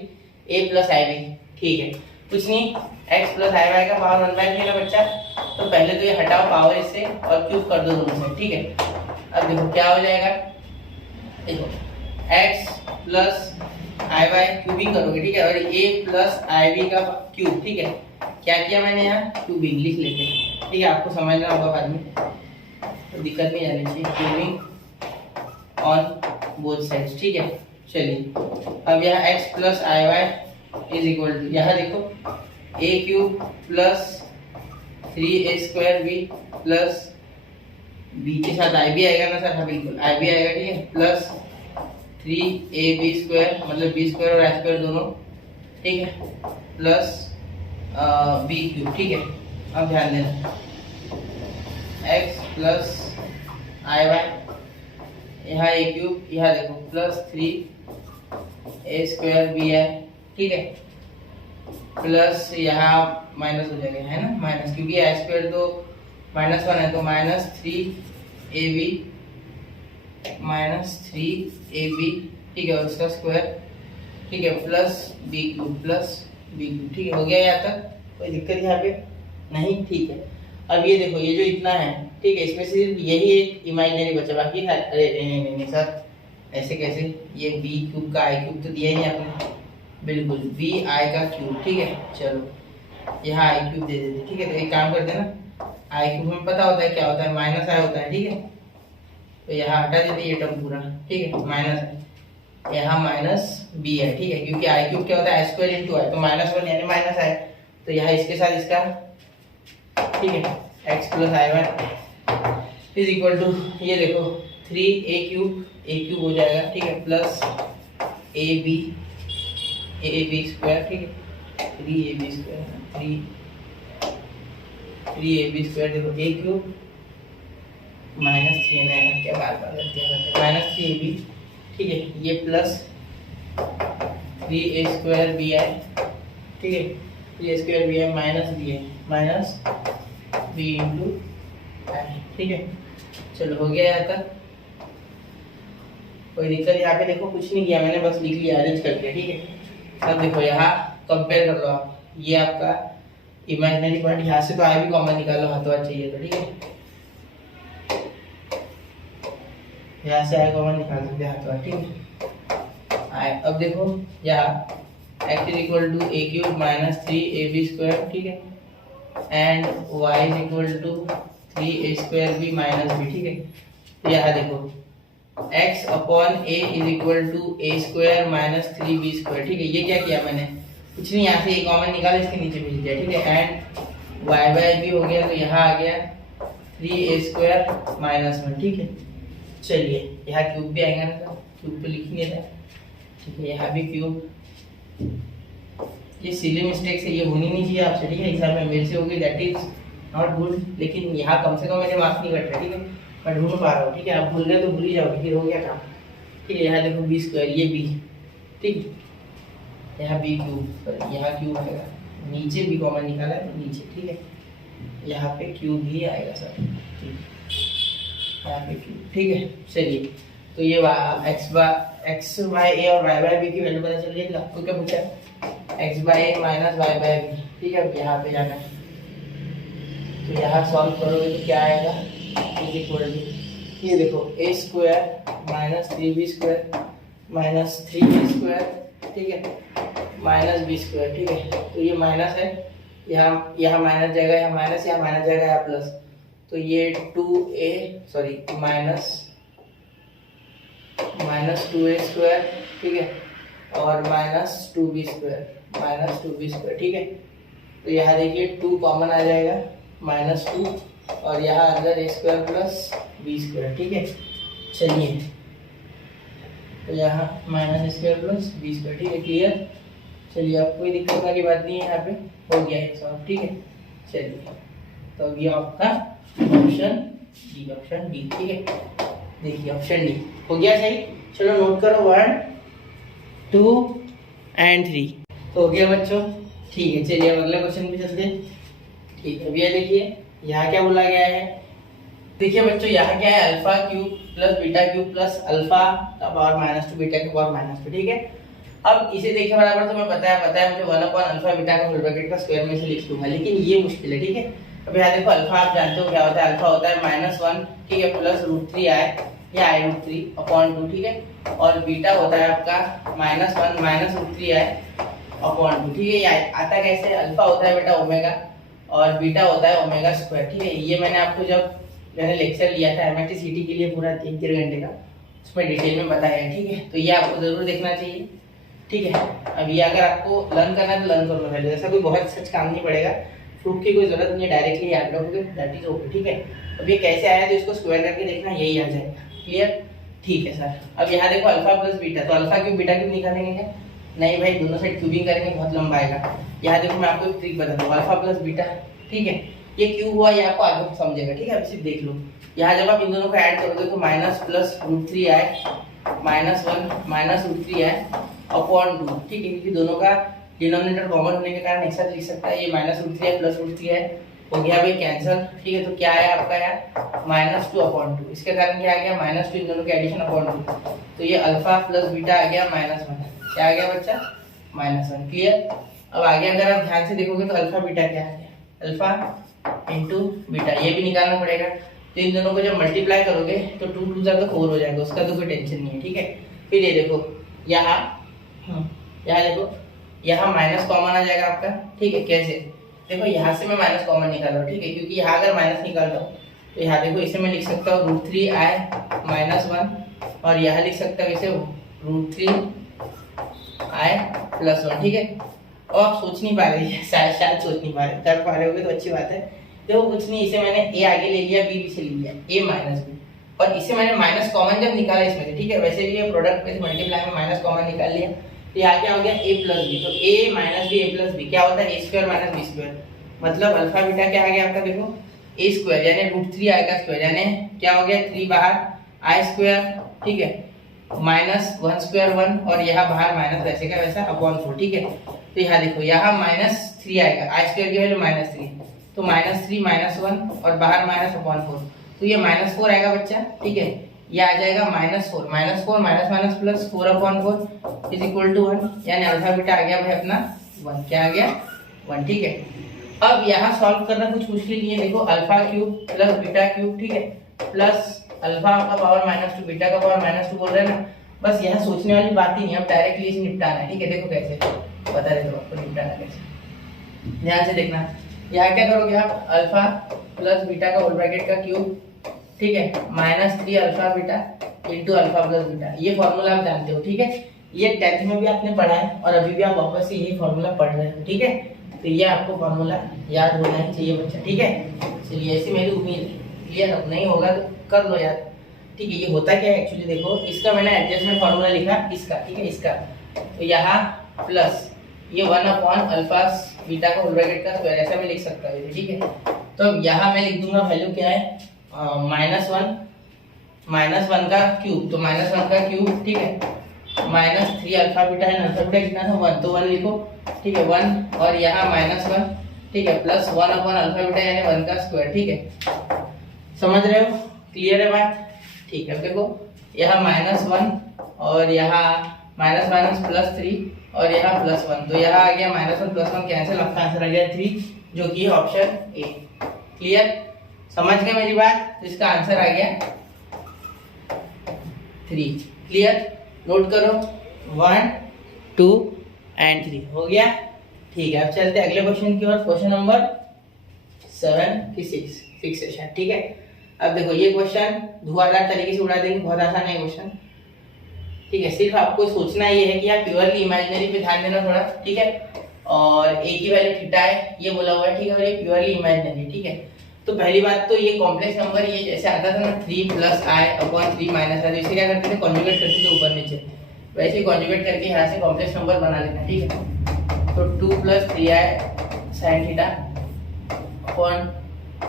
a plus I B, ठीक है, कुछ नहीं, x प्लस आई वाई का पावर 1/3 ना बच्चा, तो पहले तो ये हटाओ पावर इससे और क्यूब कर दो दोनों से, ठीक है। अब देखो क्या हो जाएगा, देखो x plus I Y cubing करोगे, ठीक है, और a प्लस आई बी का क्यूब, ठीक है। क्या किया मैंने यहाँ, क्यूबिंग लिख लेते हैं, ठीक है, आपको समझना होगा बाद में, तो दिक्कत नहीं आनी चाहिए, क्यूबिंग ऑन बोथ साइड्स, ठीक है। चलिए अब यहाँ x plus I Y is equal to, यहाँ देखो a cube plus 3a square b plus b के साथ i भी आएगा ना सर, हाँ बिल्कुल i भी आएगा, ठीक है, प्लस 3ab स्क्वायर मतलब b स्क्वायर और i स्क्वायर दोनों, ठीक है, प्लस b क्यूब, ठीक है। अब ध्यान देना x प्लस आई वाई, यहाँ a क्यूब, यहाँ देखो प्लस 3a स्क्वायर b है, ठीक है, प्लस यहाँ माइनस हो जाएगा, है ना, माइनस, क्योंकि आई स्क्वायर तो -1 है, तो माइनस 3ab माइनस 3ab, ठीक है, और इसका स्क्वायर, ठीक है, plus b cube plus b cube, ठीक है, हो गया यहाँ तक, कोई दिक्कत यहाँ पे नहीं, ठीक है। अब ये देखो ये जो इतना है, ठीक है, इसमें सिर्फ यही एक इमेजिनरी बचा, बाकी अरे नहीं सर ऐसे कैसे, ये b क्यूब का i क्यूब तो दिया ही नहीं आपने, बिल्कुल b i का क्यूब, ठीक है। चलो यहाँ i क्यूब दे देते, ठीक है। तो एक काम करते हैं ना, i क्यूब हमें पता होता है क्या होता है, माइनस i होता है, ठीक है, तो यहाँ हटा देते ये टर्म पूरा, ठीक है, माइनस यहाँ माइनस b है, ठीक है, क्योंकि i क्यूब क्या होता है i स्क्वायर इंटू i, तो -1 यानी माइनस i, तो यहाँ इसके साथ इसका, ठीक है, x plus I Y is equal to, ये देखो 3a क्यूब हो जाएगा, ठीक है, प्लस ab स्क्वायर, ठीक है, 3ab स्क्वायर देखो a क्यूब माइनस 3 है, क्या बार बार गलतियाँ करते हैं, माइनस 3ab, ठीक है, ये प्लस 3a स्क्वायर b है, ठीक है, 3a स्क्वायर b है माइनस b है, माइनस b इंटू आई, ठीक है। चलो हो गया यहाँ तक, कोई दिक्कत यहाँ पे देखो कुछ नहीं किया मैंने, बस लिख लिया, अरेंज कर दिया, ठीक है। अब देखो यहाँ कंपेयर कर लो आप, ये आपका इमेजिनरी पार्ट, यहाँ से तो आई भी कॉमन निकालो, हाथों हाथ चाहिए तो, ठीक है, यहाँ से आई कॉमन निकाल सकते हैं हाथों हाथ, ठीक है। अब देखो यहाँ x is equal to a cube minus 3ab square, ठीक है, and y is equal to 3a² b minus b, ठीक है। तो यहाँ देखो x upon a is equal to a² minus 3b², ठीक है। ये क्या किया मैंने, कुछ नहीं, यहाँ से a कॉमन निकाला, इसके नीचे भेज दिया, ठीक है। एंड y बाय b हो गया, तो यहाँ आ गया 3a² माइनस 1, ठीक है। चलिए यहाँ क्यूब भी आएगा ना, तो क्यूब पे लिख नहीं रहा, ठीक है। यहाँ भी क्यूब, ये सिली मिस्टेक से ये होनी नहीं चाहिए आपसे, ठीक है। एग्जाम में मेरे से होगी, दैट इज नॉट गुड, लेकिन यहाँ कम से कम मेरे मार्क्स नहीं कट रहे, ठीक है। मैं ढूंढ पा रहा हूँ, ठीक है। आप भूल गए तो भूल ही जाओगे, फिर हो गया काम, ठीक है। यहाँ देखो b², ये b, ठीक, यहाँ b क्यूब, यहाँ क्यूब आएगा, नीचे b कॉमन निकाला है तो नीचे, ठीक है। यहाँ पे क्यूब ही आएगा सर, यहाँ पे क्यूब, ठीक है। चलिए, तो ये x बाय a और y बाय b की वैल्यू पता चल गई। आपको क्या पूछा है, x by a minus y by b, ठीक है। अब यहाँ पे जाना है, तो यहाँ सॉल्व करोगे तो क्या आएगा, इज इक्वल टू, ये देखो a² minus 3b² minus 3b², ठीक है, माइनस b², ठीक है। तो ये माइनस है, यहाँ माइनस जाएगा, यहाँ माइनस, यहाँ माइनस जाएगा, यहाँ प्लस, तो ये 2a माइनस 2a², ठीक है, और माइनस 2b², ठीक है। तो यहाँ देखिए 2 कॉमन आ जाएगा, -2, और यहाँ अंदर a² प्लस b², ठीक है। चलिए, तो यहाँ -a² प्लस b², ठीक है। क्लियर, चलिए, अब कोई दिक्कत वाली बात नहीं है, यहाँ पे हो गया है सॉल्व, ठीक है। चलिए, तो अब ये आपका ऑप्शन डी, ठीक है। देखिए ऑप्शन डी हो गया सही। चलो नोट करो 1, 2 एंड 3, तो हो गया बच्चों, ठीक है। चलिए अब अगले क्वेश्चन पे चलते हैं, ठीक है। भैया देखिए यहाँ क्या बोला गया है, देखिए बच्चों यहाँ क्या है, alpha cube plus beta cube plus alpha का पावर -2 बीटा का पावर -2, ठीक है। अब इसे देखिए बराबर, तो मैं पता है मुझे 1 अपॉन अल्फा बीटा का होल ब्रैकेट का स्क्वायर में से लिख दूंगा, लेकिन ये मुश्किल है, ठीक है। अब यहाँ देखो अल्फा आप जानते हो क्या होता है, अल्फा होता है -1, ठीक है, प्लस √3i या i√3 अपॉन 2, ठीक है। और बीटा होता है आपका -1 माइनस √3i अपॉन 2, ठीक है। ये आता कैसे, अल्फा होता है बेटा ओमेगा और बीटा होता है ओमेगा स्क्वायर, ठीक है। ये मैंने आपको जब मैंने लेक्चर लिया था एमआईटी सीटी के लिए पूरा 3 घंटे का, उसमें डिटेल में बताया है, ठीक है। तो ये आपको जरूर देखना चाहिए, ठीक है। अब ये अगर आपको लर्न करना है तो लर्न करो पहले, ऐसा कोई बहुत सच काम नहीं पड़ेगा, प्रूफ की कोई जरूरत नहीं है, डायरेक्टली याद रखोगे, दैट इज ओके, ठीक है। अब ये कैसे आया तो इसको स्क्वायर करके देखना, यही आ जाएगा। क्लियर, ठीक है सर। अब यहाँ देखो अल्फा प्लस बीटा, तो अल्फा क्यूब बीटा क्यूब निकालेंगे क्या, नहीं भाई, दोनों साइड क्यूबिंग करेंगे, बहुत लंबा आएगा। यहाँ देखो मैं आपको एक ट्रिक बता दूँ, अल्फा प्लस बीटा, ठीक है, ये क्यूब हुआ, ये आपको आगे समझेगा, ठीक है। अब सिर्फ देख लो, यहाँ जब आप इन दोनों को ऐड करोगे तो minus plus √3i -1 minus √3i upon 2, ठीक है, क्योंकि दोनों का डिनोमिनेटर कॉमन होने के कारण एक साथ लिख सकता है। ये -√3i प्लस √3i हो गया भाई कैंसिल, ठीक है। तो क्या आया आपका यहाँ -2 अपॉन 2, इसके कारण क्या आ गया -2, इन दोनों के एडिशन अपॉन 2, तो ये अल्फा प्लस बीटा आ गया -1, क्या आ गया बच्चा, -1। क्लियर, अब आगे अगर आप ध्यान से देखोगे तो अल्फा बीटा क्या आ गया, अल्फा इंटू बीटा, ये भी निकालना पड़ेगा। तो इन दोनों को जब मल्टीप्लाई करोगे तो 2 2 जा तो 4 हो जाएगा, उसका तो कोई टेंशन नहीं है, ठीक है। फिर ये देखो यहाँ देखो, यहाँ माइनस कॉमन आ जाएगा आपका, ठीक है। कैसे, देखो यहाँ से मैं माइनस कॉमन निकाल रहा हूँ, ठीक है, क्योंकि यहाँ अगर माइनस निकाल रहा हूँ तो यहाँ देखो इसे मैं लिख सकता हूँ √3i -1, और यहाँ लिख सकता हूँ इसे √3i + 1, ठीक है। और आप सोच नहीं पा रहे, शायद सोच नहीं पा रहे, कर पा रहे होगे तो अच्छी बात है। देखो कुछ नहीं, इसे मैंने a आगे ले लिया, b पीछे ले लिया, a माइनस b, और इसे मैंने माइनस कॉमन जब निकाला इसमें से, ठीक है, वैसे भी ये प्रोडक्ट में से मल्टीप्लाई में माइनस कॉमन निकाल लिया, तो यहाँ क्या हो गया a प्लस b, तो a minus b a plus b क्या होता है a² माइनस b², मतलब अल्फा बीटा क्या आ गया आपका, देखो a² यानी √3i का स्क्वायर, यानी क्या हो गया 3 बाहर i², ठीक है, -1² 1, और यहाँ बाहर माइनस वैसे का वैसा अपॉन 4, ठीक है। तो यहाँ देखो यहाँ -3 आएगा, i² की वैल्यू -3, तो -3 -1 और बाहर माइनस अपॉन 4, तो ये -4 आएगा बच्चा, ठीक है। ये आ जाएगा -4 minus plus 4 upon 4 is equal to 1, यानी अल्फा बीटा आ गया भाई अपना 1, क्या आ गया 1, ठीक है। अब यहाँ सॉल्व करना कुछ मुश्किल नहीं है, देखो alpha cube plus beta cube, ठीक है, प्लस अल्फा का पावर -2 बीटा का पावर -2 बोल रहे हैं ना, बस यहाँ सोचने वाली बात ही नहीं, अब डायरेक्टली इसे निपटाना है, ठीक है। देखो कैसे बता देता हूँ आपको निपटाना कैसे, ध्यान से देखना। यहाँ क्या करोगे आप, अल्फा प्लस बीटा का होल ब्रैकेट का क्यूब, ठीक है, -3 alpha beta into alpha plus beta. ये फॉर्मूला आप जानते हो, ठीक है, ये 10th में भी आपने पढ़ा है और अभी भी आप वापस से यही फॉर्मूला पढ़ रहे हो, ठीक है। तो ये आपको फॉर्मूला याद होना ही चाहिए बच्चा, ठीक है। चलिए ऐसी मेरी उम्मीद है, क्लियर। अब नहीं होगा तो कर लो यार, ठीक है। ये होता क्या है एक्चुअली, देखो इसका मैंने एडजस्टमेंट फॉर्मूला लिखा इसका, ठीक है, इसका। तो यहाँ प्लस ये 1 अल्फा बीटा का होल ब्रैकेट का स्क्वायर, ऐसा मैं लिख सकता हूँ, ठीक है। तो अब यहाँ मैं लिख दूंगा वैल्यू क्या है, -1 का क्यूब, तो -1 का क्यूब, ठीक है, -3 अल्फा बीटा है, अल्फा बीटा कितना था 1, तो 1 लिखो, ठीक है, 1 और यहाँ -1, ठीक है, प्लस 1 अल्फा बीटा यानी 1 का स्क्वायर, ठीक है। समझ रहे हो, क्लियर है बात, ठीक है। देखो यहाँ -1 और यहाँ -3 और यहाँ +1, तो यहाँ आ गया -1 + 1 कैंसिल, आपका आंसर आ गया 3, जो कि ऑप्शन ए। क्लियर, समझ गए मेरी बात, तो इसका आंसर आ गया 3। क्लियर, नोट करो 1 2 एंड 3 हो गया, ठीक है। अब चलते हैं अगले क्वेश्चन की ओर, क्वेश्चन नंबर 7 की 6 सेशन, ठीक है। अब देखो ये क्वेश्चन धुआंधार तरीके से उड़ा देंगे, बहुत आसान है क्वेश्चन, ठीक है। सिर्फ आपको सोचना ये है कि आप प्योरली इमेजिनरी पे ध्यान देना थोड़ा, ठीक है। और ए की वैल्यू थीटा है, ये बोला हुआ है, ठीक है, और ये प्योरली इमेजिनरी, ठीक है। तो पहली बात तो ये कॉम्प्लेक्स नंबर, ये जैसे आता था ना 3 + i/3 - i, इसे क्या करते थे, कॉन्जुगेट करते थे ऊपर नीचे, वैसे ही कॉन्जुगेट करके यहाँ से कॉम्प्लेक्स नंबर बना लेना, ठीक है। तो 2 + 3i sin theta upon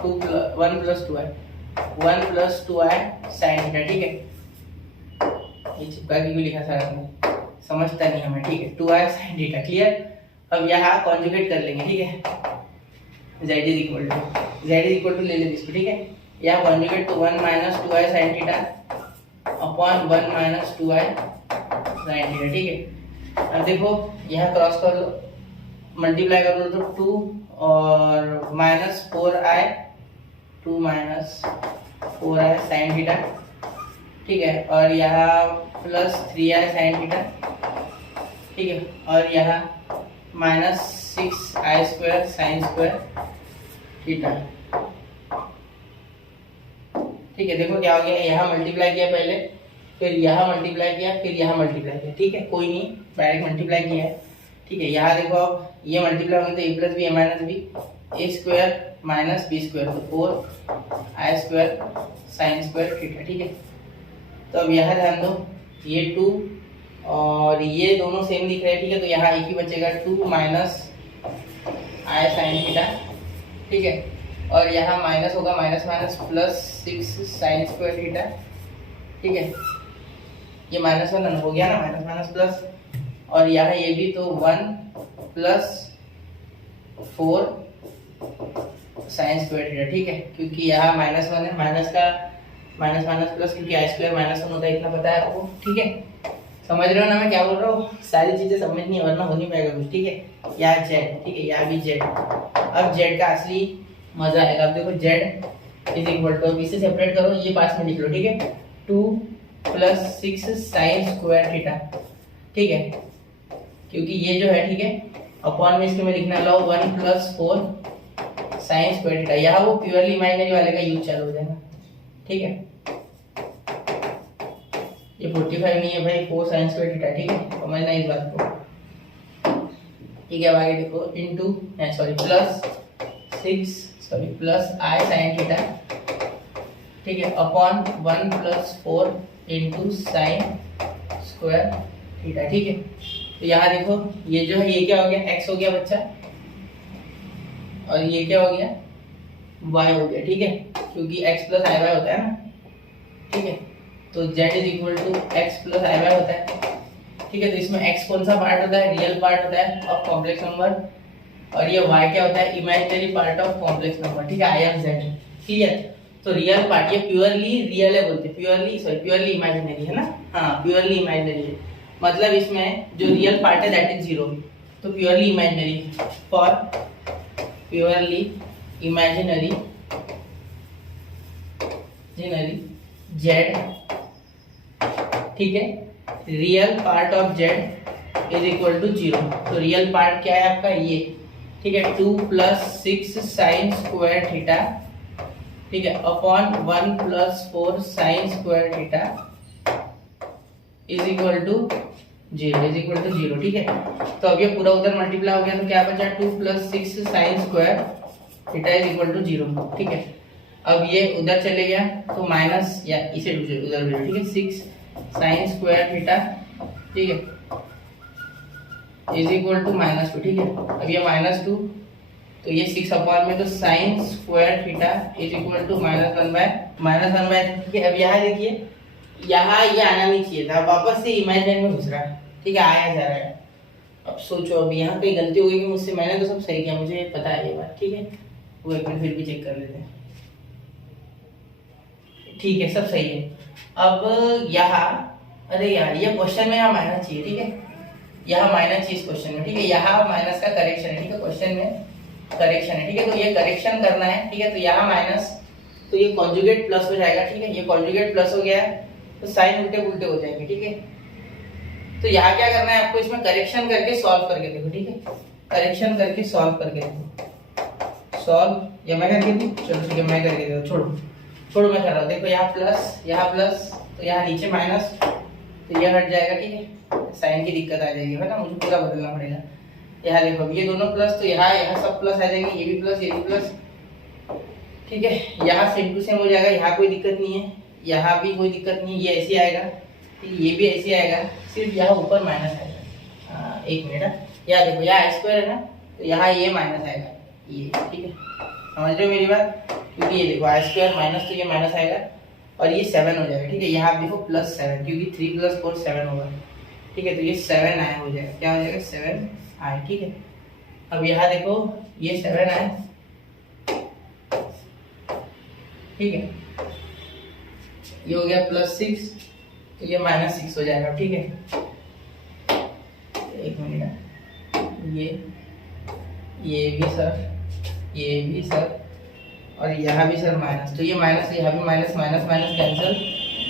1 + 2i sin theta, ठीक है। ये चिपका के क्यों लिखा सारा में, समझता नहीं हमें, ठीक है, 2i sin थीटा, क्लियर। अब यहाँ कॉन्जुगेट कर लेंगे, ठीक है, z इक्वल टू ले लेते इसको, ठीक है। यहाँ कॉन्जुगेट तो 1 - 2i sin theta upon 1 - 2i sin theta, ठीक है। अब देखो यहाँ क्रॉस कर लो, मल्टीप्लाई कर लो, तो 2 और -4i 2 - 4i sin थीटा, ठीक है, और यहाँ +3i sin थीटा, ठीक है, और यहाँ -6i² sin स्क्वायर थीटा, ठीक है। देखो क्या हो गया, यहाँ मल्टीप्लाई किया पहले, फिर यहाँ मल्टीप्लाई किया, फिर यहाँ मल्टीप्लाई किया, ठीक है, कोई नहीं, डायरेक्ट मल्टीप्लाई किया है, ठीक है। यहाँ देखो अब ये मल्टीप्लाई होंगे तो a + b a - b, a² - b², तो 4i² sin स्क्वायर थीटा, ठीक है। तो अब यहाँ ध्यान दो, ये 2 और ये दोनों सेम दिख रहे हैं, ठीक है, तो यहाँ एक ही बचेगा 2 - i sin थीटा, ठीक है, और यहाँ माइनस होगा, +6 sin स्क्वायर थीटा, ठीक है। ये -1 हो गया ना, प्लस, और यहाँ ये भी तो 1 + 4 sin स्क्वायर थीटा, ठीक है, क्योंकि यहाँ -1 है, माइनस का माइनस प्लस, क्योंकि i² -1 होता है, इतना पता है आपको, ठीक है। समझ रहे हो ना मैं क्या बोल रहा हूँ, सारी चीजें समझनी है वरना हो नहीं पाएगा कुछ, ठीक है। यहाँ z, ठीक है, यहाँ भी z। अब z का असली मजा आएगा। अब देखो z इक्वल टू, इसे सेपरेट करो, ये पास में लिख लो, ठीक है, 2 + 6 sin स्क्वायर थीटा, ठीक है, क्योंकि ये जो है, ठीक है, अपॉन में इसके में लिखना लो 1 + 4 sin स्क्वायर थीटा। यहाँ वो प्योरली इमेजिनरी वाले का यूज चालू हो जाएगा, ठीक है। ये 45 नहीं है भाई, 4 sin स्क्वायर थीटा, ठीक है, समझना इस बात को, ठीक है। अब आगे देखो into plus i sin theta, ठीक है, upon 1 + 4 into sin square theta, ठीक है। तो यहाँ देखो ये जो है, ये क्या हो गया, x हो गया बच्चा, और ये क्या हो गया, y हो गया, ठीक है, क्योंकि x + iy होता है ना, ठीक है। तो z equal to x + iy होता है, ठीक है। तो इसमें x कौन सा पार्ट होता है, रियल पार्ट होता है ऑफ कॉम्प्लेक्स नंबर, और ये y क्या होता है, imaginary part of complex number, ठीक है, I am z, क्लियर। तो रियल पार्ट, ये प्योरली रियल है बोलते, प्योरली इमेजिनरी है ना, हाँ, प्योरली इमेजिनरी है, मतलब इसमें जो रियल पार्ट है दैट इज 0, तो purely imaginary, for purely imaginary z, ठीक है, real part of z is equal to 0। तो रियल पार्ट क्या है आपका, ये, ठीक है, 2 + 6 sin स्क्वायर थीटा ठीक है, upon 1 plus 4 sine square theta is equal to 0 ठीक है। तो अब ये पूरा उधर मल्टीप्लाई हो गया तो क्या बचा 2 plus 6 sine square theta is equal to 0 ठीक है। अब ये उधर चले गया तो माइनस या इसे उधर भेजो ठीक है, 6 साइन स्क्वायर थीटा ठीक है इज इक्वल टू -2 ठीक है। अब ये -2 तो ये 6 अपॉन में तो sine square theta is equal to -1/, ठीक है। अब यहाँ देखिए, यहाँ ये आना नहीं चाहिए था, वापस से इमेजिन में घुस रहा है ठीक है, आया जा रहा है। अब सोचो, अब यहाँ कहीं गलती हो गई कि मुझसे, मैंने तो सब सही किया, मुझे पता है ये बात ठीक है। वो एक मिनट फिर भी चेक कर लेते हैं, ठीक है सब सही है। अब यहाँ, अरे यार ये क्वेश्चन में यहाँ माइनस चाहिए ठीक है, यहाँ माइनस चाहिए इस क्वेश्चन में ठीक है, यहाँ माइनस का करेक्शन है ठीक है, क्वेश्चन में करेक्शन है ठीक है। तो ये करेक्शन करना है ठीक है, तो यहाँ माइनस, तो ये कॉन्जुगेट प्लस हो जाएगा ठीक है, ये कॉन्जुगेट प्लस हो गया तो साइन उल्टे उल्टे हो जाएंगे ठीक है। तो यहाँ क्या करना है आपको, इसमें करेक्शन करके सॉल्व करके देखो ठीक है, करेक्शन करके सॉल्व करके देखो, सॉल्व या मैं करके दूं, चलो ठीक है मैं करके दूं, छोड़ो मैं कर रहा हूँ। देखो यहाँ प्लस तो यहाँ नीचे माइनस, तो ये हट जाएगा ठीक है, साइन की दिक्कत आ जाएगी है ना, मुझे पूरा बदलना पड़ेगा। यहाँ देखो ये दोनों प्लस, तो यहाँ सब प्लस आ जाएंगे, ये भी प्लस ठीक है। यहाँ सेम टू सेम हो जाएगा, यहाँ कोई दिक्कत नहीं है, यहाँ भी कोई दिक्कत नहीं, ये ऐसे आएगा ठीक है, ये भी ऐसे आएगा, सिर्फ यहाँ ऊपर माइनस आएगा। एक मिनट, यहाँ देखो यहाँ स्क्वायर है ना, तो यहाँ ये माइनस आएगा ये ठीक है, समझ रहे हो मेरी बात, क्योंकि ये देखो आई स्क्वायर माइनस, तो ये माइनस आएगा और ये 7 हो जाएगा ठीक है। यहाँ देखो +7, क्योंकि 3 + 4 7 होगा ठीक है, तो ये 7 आया हो जाएगा, क्या हो जाएगा 7 आए ठीक है। अब यहाँ देखो ये 7 आए ठीक है, ये हो गया +6, तो ये -6 हो जाएगा ठीक है। एक मिनट, ये भी सर, ये भी सर, और यहाँ भी सर माइनस, तो ये माइनस, यहाँ भी माइनस कैंसिल,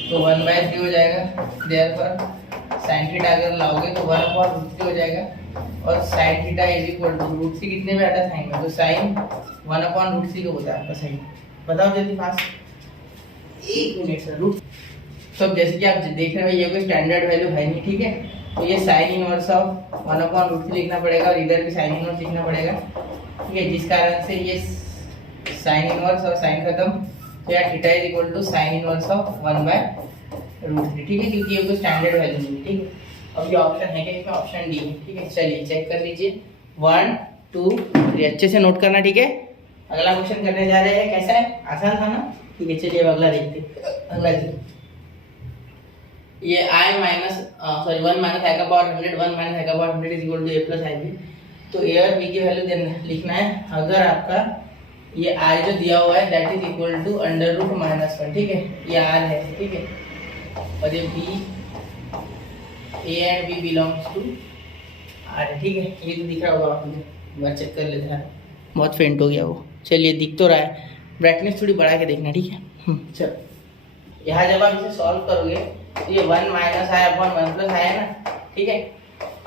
तो 1/3 हो जाएगा। देयरफॉर साइन थीटा अगर लाओगे तो 1/√3 हो जाएगा, और sine theta is equal to √3 कितने में आता है साइन में, तो साइन 1/√3 को होता है आपका साइन, बताओ जल्दी फास्ट। एक मिनट सर, रूट, तो अब जैसे कि आप देख रहे हो ये कोई स्टैंडर्ड वैल्यू है नहीं ठीक है, तो ये साइन इनवर्स ऑफ 1/√3 लिखना पड़ेगा, और इधर भी साइन इनवर्स लिखना पड़ेगा ठीक है, जिस कारण से ये साइन इनवर्स और साइन खत्म, तो यहाँ theta is equal to sine inverse of 1/√3 ठीक है, क्योंकि ये कोई स्टैंडर्ड वैल्यू नहीं है ठीक है। अब ये ऑप्शन है क्या, इसमें ऑप्शन डी है ठीक है। चलिए चेक कर लीजिए, 1 2 3 अच्छे से नोट करना ठीक है। अगला क्वेश्चन करने जा रहे हैं, कैसा है, आसान था ना ठीक है। चलिए अब अगला देखते, अगला देखिए, ये i minus sorry 1 minus I का पावर 100, 1 माइनस आई का power 100 is equal to a plus I B. तो a और b की वैल्यू लिखना है, अगर आपका ये i जो दिया हुआ है दैट इज इक्वल टू √-1 ठीक है, ये r है ठीक है, और ये b, a and b belongs to r है ठीक है। ये तो दिख रहा होगा आपको, एक बार चेक कर लेते हैं, बहुत फेंट हो गया वो, चलिए दिख तो रहा है, ब्राइटनेस थोड़ी बढ़ा के देखना ठीक है। चलो यहाँ जब आप इसे सॉल्व करोगे तो ये 1 माइनस आया अपॉन 1 प्लस आया ना ठीक है।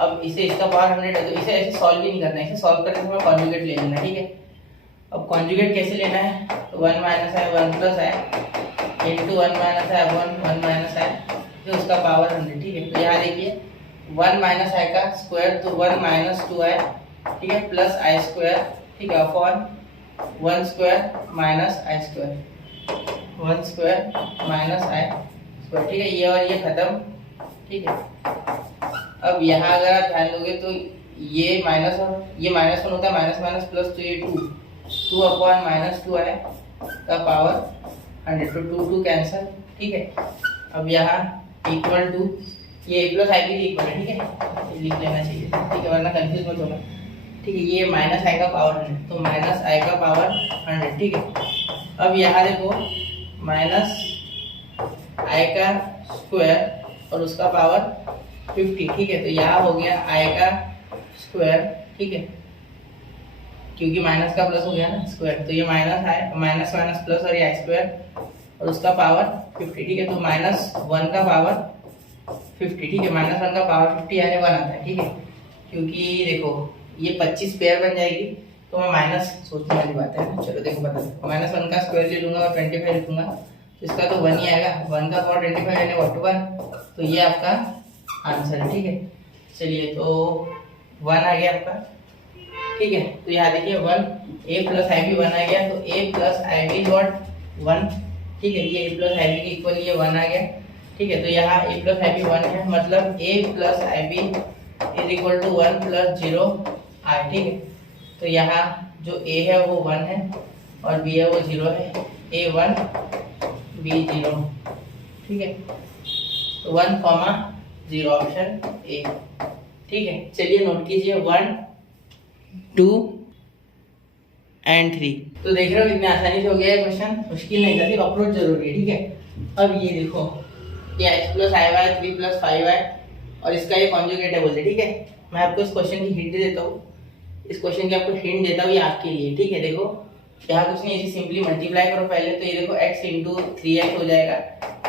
अब इसे, इसका पावर 100 है, तो इसे ऐसे सॉल्व भी नहीं करना है, इसे सॉल्व करने के समय कॉन्जुगेट ले लेना ठीक है। अब कॉन्जुगेट कैसे लेना है, तो 1 माइनस आया 1 प्लस आया इंटू 1 माइनस आया 1 माइनस आया, तो उसका पावर 100 ठीक है। तो यहाँ देखिए 1 माइनस आई का स्क्वायर, तो 1 माइनस 2 आई ठीक है, प्लस आई स्क्वायर ठीक है, अपॉन 1 स्क्वायर माइनस आई स्क्वायर, 1 स्क्वायर माइनस आई स्क्वायर ठीक है, ये और ये खत्म ठीक है। अब यहाँ अगर आप ध्यान दोगे तो ये माइनस और ये -1 होता है, माइनस माइनस प्लस, तो ये 2 अपॉन -2 आए का पावर 100, तो 2 कैंसल ठीक है। अब यहाँ इक्वल टू, ये प्लस आई भी इक्वल है ठीक है, ये लिख लेना चाहिए ठीक है, वरना कंफ्यूज मत होगा ठीक है। ये माइनस आई का पावर 100, तो माइनस आई का पावर 100 ठीक है। अब यहाँ देखो माइनस आई का स्क्वायर और उसका पावर 50 ठीक है, तो यहाँ हो गया आई का स्क्वायर ठीक है, क्योंकि माइनस का प्लस हो गया ना स्क्वायर, तो ये माइनस आई माइनस माइनस प्लस और ये आई स्क्वायर और उसका पावर 50 ठीक है, तो -1 का पावर 50 ठीक है, -1 का पावर 50 यानी 1 आता है ठीक है, क्योंकि देखो ये 25 पेयर बन जाएगी, तो मैं माइनस सोचने वाली बात है ना, चलो देखो बता दो, -1 का स्क्वायर ले लूंगा और 25 लिखूंगा, तो इसका तो 1 ही आएगा, 1 का पावर 25 यानी 1/1, तो ये आपका आंसर है। ठीक है, चलिए तो 1 आ गया आपका। ठीक है, तो यहाँ देखिए 1 a प्लस आई बी 1 आ गया, तो a plus I B got 1। ठीक है, ये a प्लस आई बी के इक्वल ये 1 आ गया। ठीक है, तो यहाँ a प्लस आई बी 1 है, मतलब a plus I B is equal to 1 plus 0 i। ठीक है, तो यहाँ जो a है वो 1 है और b है वो 0 है, a 1 b 0। ठीक है, तो 1,0 ऑप्शन ए। ठीक है, चलिए नोट कीजिए 1, 2 एंड 3। तो देख रहे हो इतनी आसानी से हो गया है क्वेश्चन, मुश्किल नहीं था, सिर्फ अप्रोच जरूरी है। ठीक है, अब ये देखो, ये x plus I Y 3 plus 5y और इसका ये कॉन्जुगेट है बोलते। ठीक है, मैं आपको इस क्वेश्चन की हिंट देता हूँ, इस क्वेश्चन की आपको हिंट देता हूँ, ये आपके लिए। ठीक है, देखो यहाँ कुछ नहीं, इसे सिंपली मल्टीप्लाई करो पहले, तो ये देखो x इंटू 3x हो जाएगा,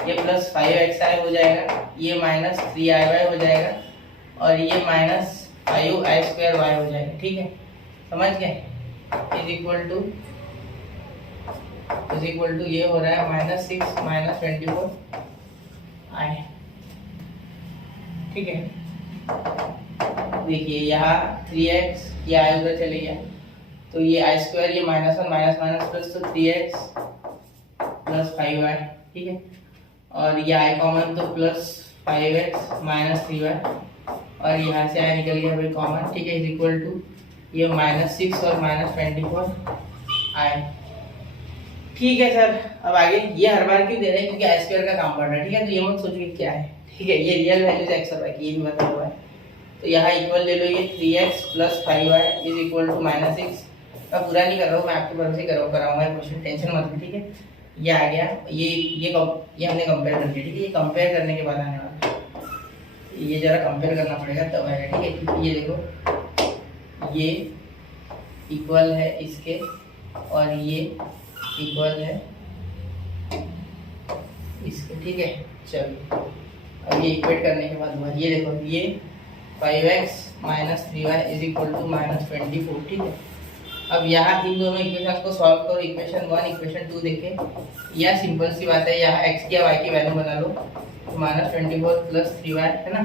ये प्लस 5xi हो जाएगा, ये माइनस 3iy हो जाएगा और ये माइनस 5i² हो जाएगा। ठीक है, समझ गए, इज इक्वल टू ये हो रहा है -6 - 24 i। ठीक है, देखिए यहाँ 3x, ये i उधर चले गया, तो ये i², ये -1 माइनस प्लस, तो 3x प्लस 5y। ठीक है, और ये i कॉमन, तो प्लस 5x माइनस 3y और यहाँ से i निकल गया भाई कॉमन। ठीक है, इज इक्वल टू ये -6 और -24 i। ठीक है सर, अब आगे ये हर बार क्यों दे रहे हैं, क्योंकि i² का काम पड़ रहा है। ठीक है, तो ये मत सोचिए क्या है। ठीक है, ये रियल वैल्यूज x और y की, ये भी बता हुआ है, तो यहाँ इक्वल ले लो, ये 3x plus 5y is equal to -6। मैं पूरा नहीं कर रहा हूँ, मैं आपके भरोसे कराऊंगा क्वेश्चन, टेंशन मत लो। ठीक है, ये आ गया, ये हमने कंपेयर कर लिया। ठीक है, ये कंपेयर करने के बाद आने वाला है, ये जरा कंपेयर करना पड़ेगा तब आएगा। ठीक है, क्योंकि ये देखो, ये इक्वल है इसके और ये इक्वल है इसके। ठीक है, चलो अब ये इक्वेट करने के बाद हुआ, ये देखो, ये 5x minus 3y is equal to -24। ठीक है, अब यहाँ इन दोनों इक्वेशन को सॉल्व करो, इक्वेशन 1 इक्वेशन 2 देखे, यह सिंपल सी बात है, यहाँ x की या y की वैल्यू बना लो, तो -24 प्लस 3y है ना,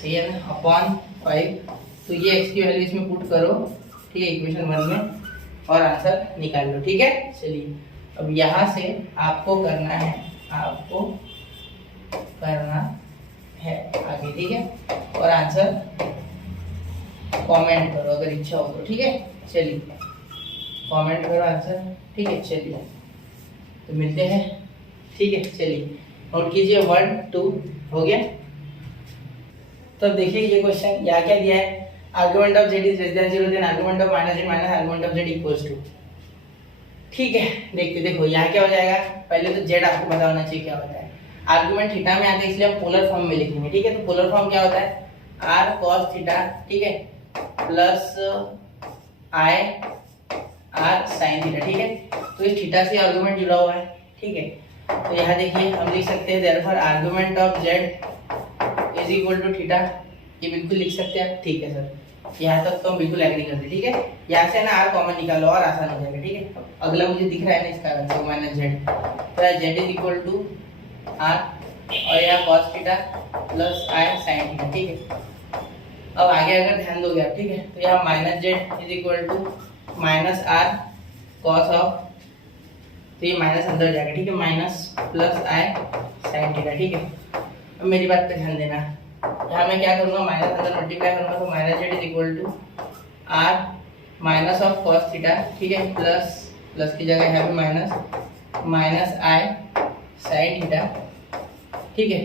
सही है ना, अपॉन 5, तो ये x की वैल्यू इसमें पुट करो। ठीक है, इक्वेशन 1 में, और आंसर निकाल लो। ठीक है, चलिए अब यहाँ से आपको करना है आगे। ठीक है, और आंसर कमेंट करो अगर इच्छा हो तो। ठीक है, चलिए कमेंट करो आंसर। ठीक है, चलिए तो मिलते हैं। ठीक है, चलिए नोट कीजिए 1, 2 हो गया। तो देखिए ये क्वेश्चन यहाँ क्या दिया है, argument of z is less than 0 then argument of -z minus argument of z equals to. ठीक है, देखो यहाँ क्या हो जाएगा, पहले तो z आपको पता होना चाहिए क्या होता है। आर्गुमेंट थीटा में आता है, इसलिए हम पोलर फॉर्म में लिखेंगे। ठीक है, तो पोलर फॉर्म क्या होता है, r cos थीटा, ठीक है, plus i r sin theta. ठीक है, तो इस थीटा से आर्गुमेंट जुड़ा हुआ है। ठीक है, तो यहाँ देखिए हम लिख सकते हैं therefore argument of z is equal to theta, ये बिल्कुल लिख सकते हैं। ठीक है सर, यहाँ तक तो हम बिल्कुल एग्री करते हैं। ठीक है, यहाँ से ना r कॉमन निकालो और आसान हो जाएगा। ठीक है, अगला मुझे दिख रहा है ना, इस कारण से माइनस z, तो z is equal to r और यहाँ cos theta plus i sin theta. ठीक है, अब आगे अगर ध्यान दोगे आप, ठीक है, तो यहाँ minus z is equal to minus r cos of, तो ये माइनस अंदर जाएगा। ठीक है, minus plus i sin theta. ठीक है, अब मेरी बात पे ध्यान देना, यहाँ मैं क्या करूँगा, माइनस अंदर मल्टीप्लाई करूँगा, तो minus z is equal to r minus of cos theta. ठीक है, प्लस की जगह यहाँ पे माइनस i sin थीटा। ठीक है,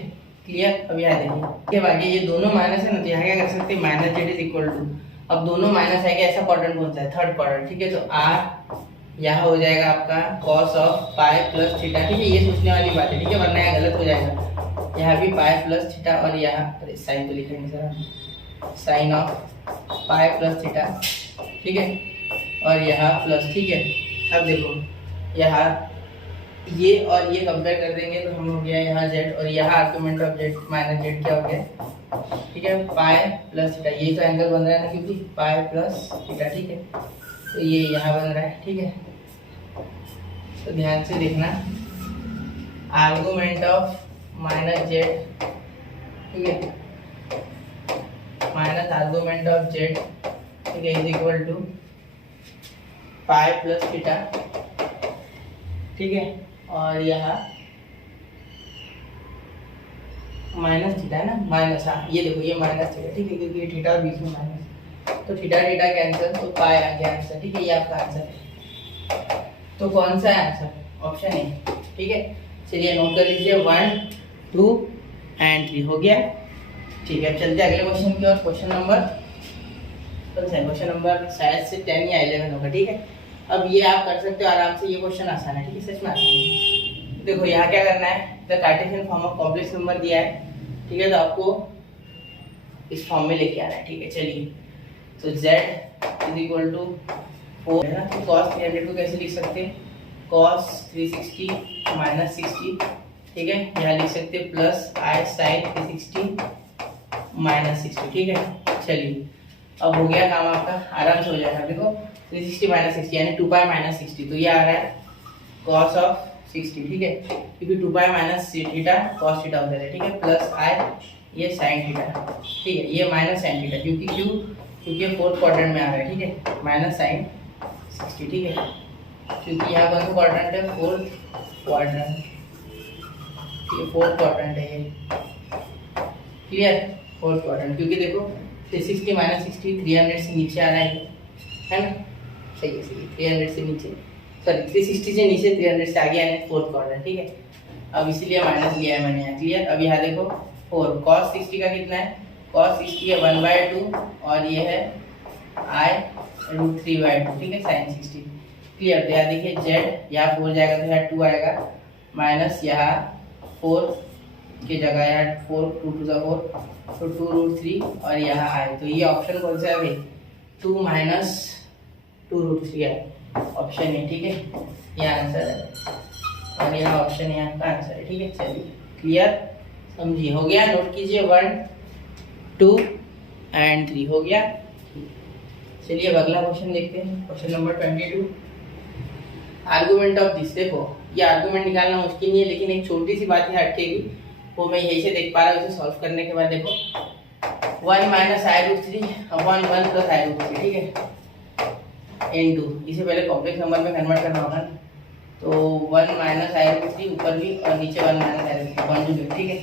क्लियर। अब यहाँ देखिए, अब आगे ये दोनों माइनस है ना, तो यहाँ क्या कर सकते हैं, minus z is equal to, अब दोनों माइनस है कि ऐसा क्वाड्रेंट कौन सा है, थर्ड क्वाड्रेंट। ठीक है, तो r यहाँ हो जाएगा आपका cos of pi plus theta. ठीक है, ये सोचने वाली बात है। ठीक है, वरना यहाँ गलत हो जाएगा, यहाँ भी पाई प्लस थीटा और यहाँ साइन तो लिखेंगे sir, sine of pi plus theta. ठीक है, और यहाँ प्लस। ठीक है, अब देखो यहाँ ये और ये कंपेयर कर देंगे तो हम हो गया यहाँ z, और यहाँ argument of z minus z क्या हो गया, ठीक है, पाई प्लस थीटा, ये तो एंगल बन रहा है ना क्योंकि पाई प्लस थीटा, ठीक है। तो ये यहाँ बन रहा है, ठीक है। तो ध्यान से देखना, आर्गुमेंट ऑफ माइनस जेड, ठीक है, माइनस आर्गुमेंट ऑफ जेड, ठीक है, is equal to pi plus theta, ठीक है। और यहाँ माइनस थीटा है ना, माइनस, हाँ ये देखो ये माइनस थीटा, ठीक है, क्योंकि ये थीटा और बीच में माइनस, तो थीटा थीटा कैंसिल, तो पाई आ गया आंसर, ठीक है। ये आपका आंसर है। तो कौन सा है आंसर? ऑप्शन ए, ठीक है। चलिए नोट कर लीजिए, 1 2 एंड 3 हो गया, ठीक है। चलते अगले क्वेश्चन की ओर। क्वेश्चन नंबर क्वेश्चन नंबर शायद से 10 या 11 होगा, ठीक है। अब ये आप कर सकते हो आराम से, ये क्वेश्चन आसान है, ठीक है, सच में आसान है। देखो यहाँ क्या करना है, the Cartesian form of complex number दिया है, ठीक है, तो आपको इस फॉर्म में लेके आना है, ठीक है। चलिए, तो z इज इक्वल टू 4 है ना, तो cos 300 को कैसे लिख सकते हैं, cos 360 माइनस 60, ठीक है। यहाँ लिख सकते हैं प्लस i sin 360 माइनस 60, ठीक है। चलिए, अब हो गया काम आपका, आराम से हो जाएगा। देखो 360 माइनस 60 यानी 2 पाई माइनस 60, तो ये आ रहा है cos ऑफ 60, ठीक है, क्योंकि 2 pi minus theta cos theta होता है, ठीक है, प्लस i ये sin थीटा, ठीक है, ये माइनस sin थीटा, क्योंकि क्योंकि फोर्थ क्वाड्रेंट में आ रहा है, ठीक है, माइनस sin 60, ठीक है, क्योंकि यहाँ कौन सा क्वाड्रेंट है, फोर्थ क्वाड्रेंट, ये फोर्थ क्वाड्रेंट है, ये क्लियर, फोर्थ क्वाड्रेंट, क्योंकि देखो 360 माइनस 60 300 से नीचे आ रहा है ना, सही है, सही है, 300 से नीचे, सॉरी 360 से नीचे 300 से आगे आने फोर्थ क्वाड्रेंट, ठीक है। अब इसीलिए माइनस लिया है मैंने यहाँ, क्लियर। अब यहाँ देखो 4 cos 60 का कितना है, cos 60 है 1/2 और ये है i √3/2, ठीक है, sin 60, क्लियर। तो यहाँ देखिए z यहाँ 4 जाएगा तो यहाँ 2 आएगा, माइनस यहाँ 4 की जगह यहाँ 4 2 to the 4, तो 2√3 और यहाँ i, तो ये ऑप्शन कौन सा है भाई, 2 माइनस 2√3 है, ऑप्शन है, ठीक है, ये आंसर है। और यहाँ ऑप्शन यहाँ का आंसर है, ठीक है। चलिए, क्लियर, समझिए, हो गया, नोट कीजिए, 1 2 एंड 3 हो गया। चलिए अब अगला क्वेश्चन देखते हैं, question number 22, argument of this. देखो ये आर्गुमेंट निकालना मुश्किल नहीं है, लेकिन एक छोटी सी बात यहाँ अटकेगी, वो मैं यही से देख पा रहा हूँ। इसे सॉल्व करने के बाद देखो 1 minus i√3 upon 1 plus i√3, ठीक है, इनटू, इसे पहले कॉम्प्लेक्स नंबर में कन्वर्ट करना होगा, तो 1 माइनस i√3 ऊपर भी और नीचे 1 माइनस i√3 कॉन्जुगेट, ठीक है,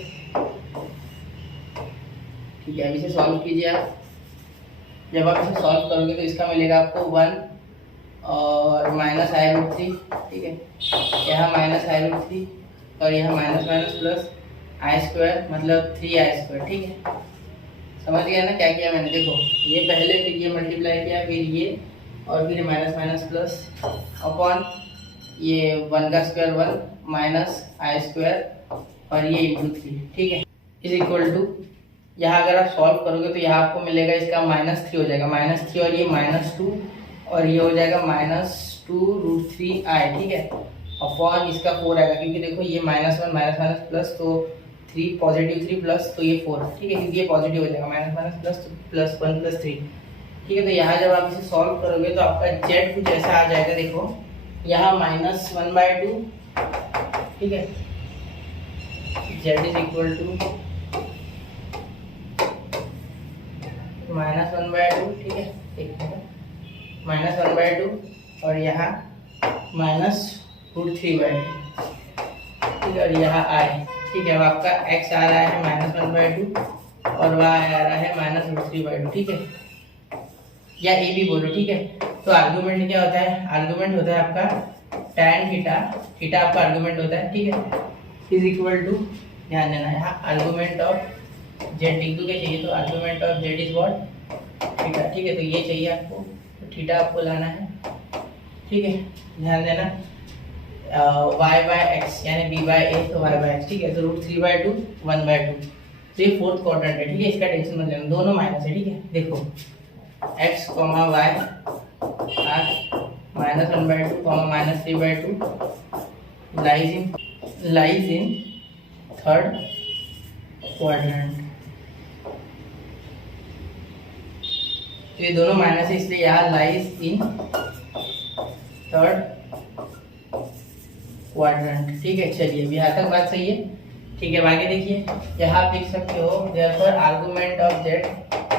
ठीक है। अब इसे सॉल्व कीजिए आप, जब आप इसे सॉल्व करोगे तो इसका मिलेगा आपको 1 और माइनस i√3, ठीक है, यहाँ माइनस i√3 और यहाँ माइनस माइनस प्लस i² मतलब 3i², ठीक है। समझ गया ना क्या किया मैंने, देखो ये पहले, फिर ये मल्टीप्लाई किया, फिर ये और फिर माइनस माइनस प्लस अपॉन ये 1 का स्क्वायर 1 माइनस i² और ये इंटू 3, ठीक है, इज इक्वल टू, यहाँ अगर आप सॉल्व करोगे तो यहाँ आपको मिलेगा इसका -3 हो जाएगा, -3 और ये -2 और ये हो जाएगा -2√3i, ठीक है, अपॉन इसका 4 आएगा, क्योंकि देखो ये -1 माइनस प्लस, तो 3 पॉजिटिव 3 प्लस, तो ये 4, ठीक है, क्योंकि ये पॉजिटिव हो जाएगा, माइनस प्लस तो प्लस 1 प्लस 3, ठीक है। तो यहाँ जब आप इसे सॉल्व करोगे तो आपका z कुछ ऐसा आ जाएगा, देखो यहाँ -1/2, ठीक है, z इज इक्वल टू -1/2, ठीक है, -1/2 और यहाँ -√3/2, ठीक है, और यहाँ i, ठीक है। अब आपका x आ रहा है -1/2 और y आ रहा है -√3/2, ठीक है, या a भी बोलो, ठीक है। तो आर्गुमेंट क्या होता है, आर्गुमेंट होता है आपका tan थीटा, थीटा आपका आर्गुमेंट होता है, ठीक है, इज इक्वल टू, ध्यान देना यहाँ आर्गुमेंट ऑफ z लिख दो, क्या चाहिए, तो argument of z is what, theta, ठीक है, तो ये चाहिए आपको, तो थीटा आपको लाना है, ठीक है, ध्यान देना, y/x यानी b/a, तो y/x, ठीक है, तो √3/2 1/2, तो ये फोर्थ क्वाड्रेंट है, ठीक है, इसका टेंशन मत लेना, दोनों माइनस है, ठीक है। देखो x, y are -1/2, -3/2 lies in third quadrant, तो ये दोनों माइनस है, इसलिए यहाँ लाइज इन थर्ड क्वाड्रेंट। ठीक है, चलिए अभी यहाँ तक बात सही है। ठीक है, आगे देखिए, यहाँ आप लिख सकते हो therefore argument of z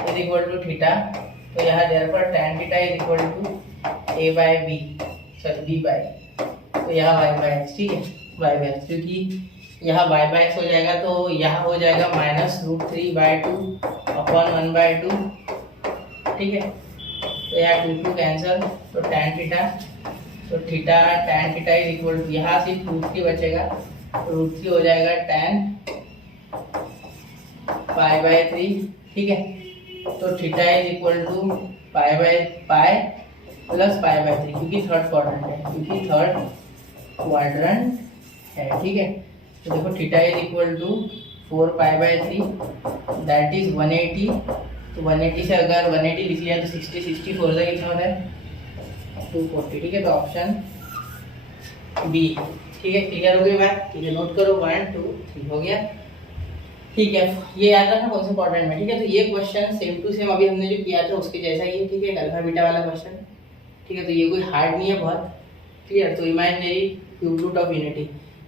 is equal to theta. तो यहाँ therefore tan theta is equal to a by b, sorry b by, तो यहाँ y बाय x। ठीक है, y बाय x, क्योंकि यहाँ y बाय x हो जाएगा तो यहाँ हो जाएगा -√3/2 अपॉन 1/2। ठीक है, तो यहाँ 2 2 कैंसल, तो tan थीटा, तो theta tan theta is equal to, यहाँ सिर्फ √3 बचेगा, √3 हो जाएगा tan π/3। ठीक है, तो theta is equal to π/π plus π/3, क्योंकि थर्ड क्वाड्रेंट है, क्योंकि थर्ड क्वाड्रेंट है। ठीक है, तो देखो theta is equal to 4π/3 that is 180। तो 180 से अगर 180 लिख लिया तो 60 64 से कितना होता है 240। ठीक है, तो ऑप्शन बी। ठीक है, क्लियर हो गई बात? ठीक है, नोट करो 1 2 3 हो गया। ठीक है, ये याद रखना कौन से क्वाड्रेंट में। ठीक है, तो ये क्वेश्चन सेम टू सेम अभी हमने जो किया था उसके जैसा ही है। ठीक है, अल्फा बीटा वाला क्वेश्चन। ठीक है, तो ये कोई हार्ड नहीं है बहुत। क्लियर? तो imaginary cube root of unity,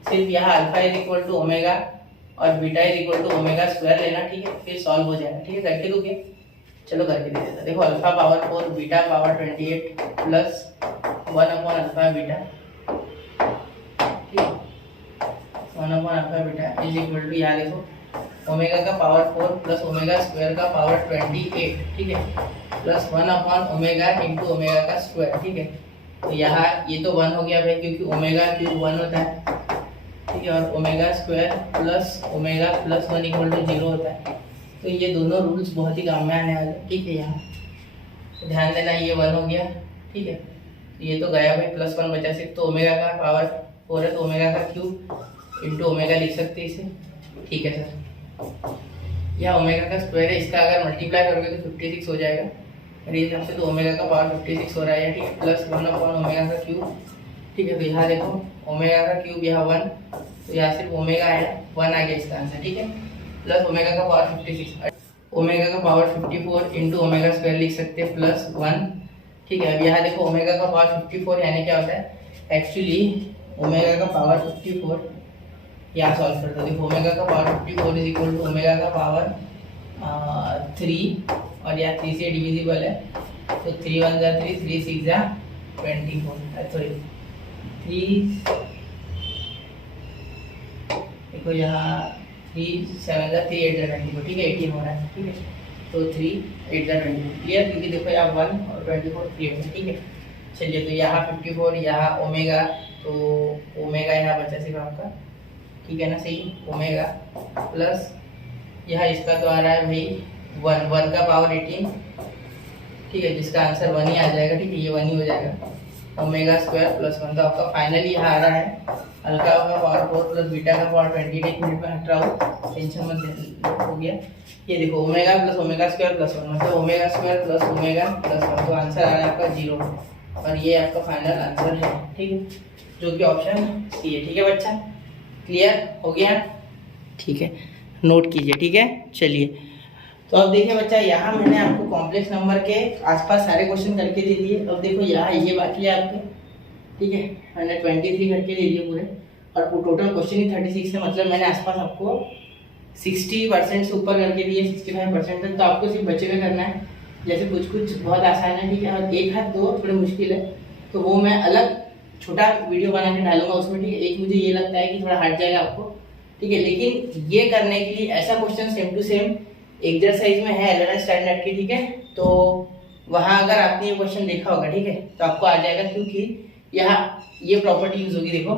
सिर्फ यहाँ alpha is equal to omega और beta is equal to omega square लेना। ठीक है, फिर सॉल्व हो जाएगा। ठीक है, करके दोगे? चलो करके दे देता। देखो alpha power 4 beta power 28 plus 1 upon alpha beta, 1 upon alpha beta is equal to, यहाँ देखो ओमेगा का पावर 4 प्लस ओमेगा स्क्वायर का पावर 28। ठीक है, plus 1 upon omega into omega का स्क्वायर। ठीक है, तो यहाँ ये तो 1 हो गया भाई, क्योंकि ओमेगा क्यूब 1 होता है। ठीक है, और omega square plus omega plus 1 equal to 0 होता है। तो ये दोनों रूल्स बहुत ही काम में आने वाले। ठीक है, यहाँ तो ध्यान देना, ये 1 हो गया। ठीक है, ये तो गया भाई, प्लस 1 बचा, सिर्फ तो ओमेगा का पावर 4 है, तो ओमेगा का क्यूब इंटू ओमेगा लिख सकते हैं इसे। ठीक है सर, यह ओमेगा का स्क्वायर है, इसका अगर मल्टीप्लाई करोगे तो 56 हो जाएगा मेरे हिसाब से। तो ओमेगा का पावर 56 हो रहा है। ठीक है, प्लस 1 अपॉन ओमेगा का क्यूब। ठीक है, तो यहाँ देखो ओमेगा का क्यूब यहाँ 1, तो यहाँ सिर्फ ओमेगा है, 1 आ गया इसका आंसर। ठीक है, प्लस ओमेगा का पावर 56, ओमेगा का पावर 54 इंटू ओमेगा स्क्वायर लिख सकते हैं प्लस 1। ठीक है, अब यहाँ देखो ओमेगा का पावर 54 यानी क्या होता है, एक्चुअली ओमेगा का पावर 54, यहाँ सॉल्व करते हैं। देखो ओमेगा का power 54 is equal to omega का पावर 3, और यहाँ 3 से डिविजिबल है, तो 3 1 जा 3, 3 6 जा 24, सॉरी 3, देखो यहाँ 3 7 जा 3 8 जा 24। ठीक है, 18 हो रहा है। ठीक है, तो 3 8 जा 24 क्लियर, क्योंकि देखो यहाँ 1 और 24 3 है। ठीक है, चलिए तो यहाँ 54, यहाँ ओमेगा, तो ओमेगा यहाँ बचा सिर्फ आपका। ठीक है ना, सही, ओमेगा प्लस यहाँ इसका तो आ रहा है भाई 1 का पावर 18। ठीक है, जिसका आंसर 1 ही आ जाएगा। ठीक है, ये 1 ही हो जाएगा, ओमेगा स्क्वायर प्लस 1। तो आपका फाइनली यहाँ आ रहा है अल्फा का पावर 4 प्लस बीटा का पावर 28। 1 मिनट में हट रहा हूँ, टेंशन मत, हो गया। ये देखो omega plus omega square plus 1, मतलब omega square plus omega plus 1, तो आंसर आ रहा है आपका 0, और ये आपका फाइनल आंसर है। ठीक है, जो कि ऑप्शन सी है। ठीक है बच्चा, क्लियर हो गया? ठीक है, नोट कीजिए। ठीक है, चलिए तो अब देखिए बच्चा, यहाँ मैंने आपको कॉम्प्लेक्स नंबर के आसपास सारे क्वेश्चन करके दे दिए। अब देखो यहाँ ये बाकी है आपके। ठीक है, मैंने 23 करके दे दिए पूरे, और टोटल क्वेश्चन ही 36 है, मतलब मैंने आसपास आपको 60% से ऊपर करके दिए, 65% तक। तो आपको सिर्फ बचे हुए करना है, जैसे कुछ कुछ बहुत आसान है। ठीक है, और एक हाथ दो थोड़े मुश्किल है, तो वो मैं अलग छोटा वीडियो बना के डालूंगा उसमें। ठीक है, एक मुझे ये लगता है कि थोड़ा हट जाएगा आपको। ठीक है, लेकिन ये करने के लिए ऐसा question same to same exercise में है 11th स्टैंडर्ड की। ठीक है, तो वहाँ अगर आपने ये क्वेश्चन देखा होगा, ठीक है, तो आपको आ जाएगा, क्योंकि यहाँ ये प्रॉपर्टी यूज होगी। देखो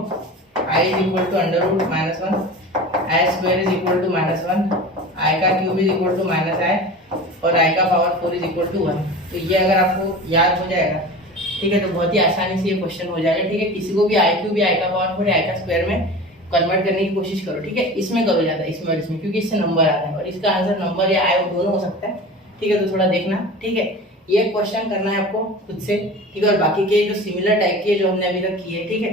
i is equal to under root -1, i square is equal to -1, i का cube is equal to -i, और आई का पावर 4 इज इक्वल टू 1। तो ये अगर आपको याद हो जाएगा, ठीक है, तो बहुत ही आसानी से ये क्वेश्चन हो जाएगा। ठीक है, किसी को भी आई क्यूब भी आई का पावर 4 आई का स्क्वायर में कन्वर्ट करने की कोशिश करो। ठीक है, इसमें करो ज़्यादा, इसमें और इसमें, क्योंकि इससे नंबर आ रहा है, और इसका आंसर नंबर या आई दोनों हो सकता है। ठीक है, तो थोड़ा देखना। ठीक है, ये क्वेश्चन करना है आपको खुद से। ठीक है, और बाकी के जो सिमिलर टाइप के जो हमने अभी तक किए, ठीक है,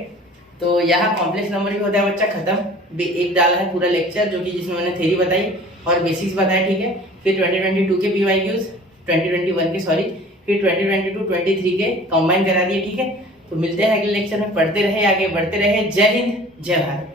तो यहाँ कॉम्प्लेक्स नंबर भी होता है बच्चा खत्म। एक डाला है पूरा लेक्चर, जो कि जिसमें मैंने थ्योरी बताई और बेसिक्स बताया। ठीक है, फिर 2022 के PYQs, 2021 के सॉरी फिर 2022-23 के कंबाइन करा दिए, ठीक है। तो मिलते हैं अगले लेक्चर में, पढ़ते रहे, आगे बढ़ते रहे। जय हिंद, जय भारत।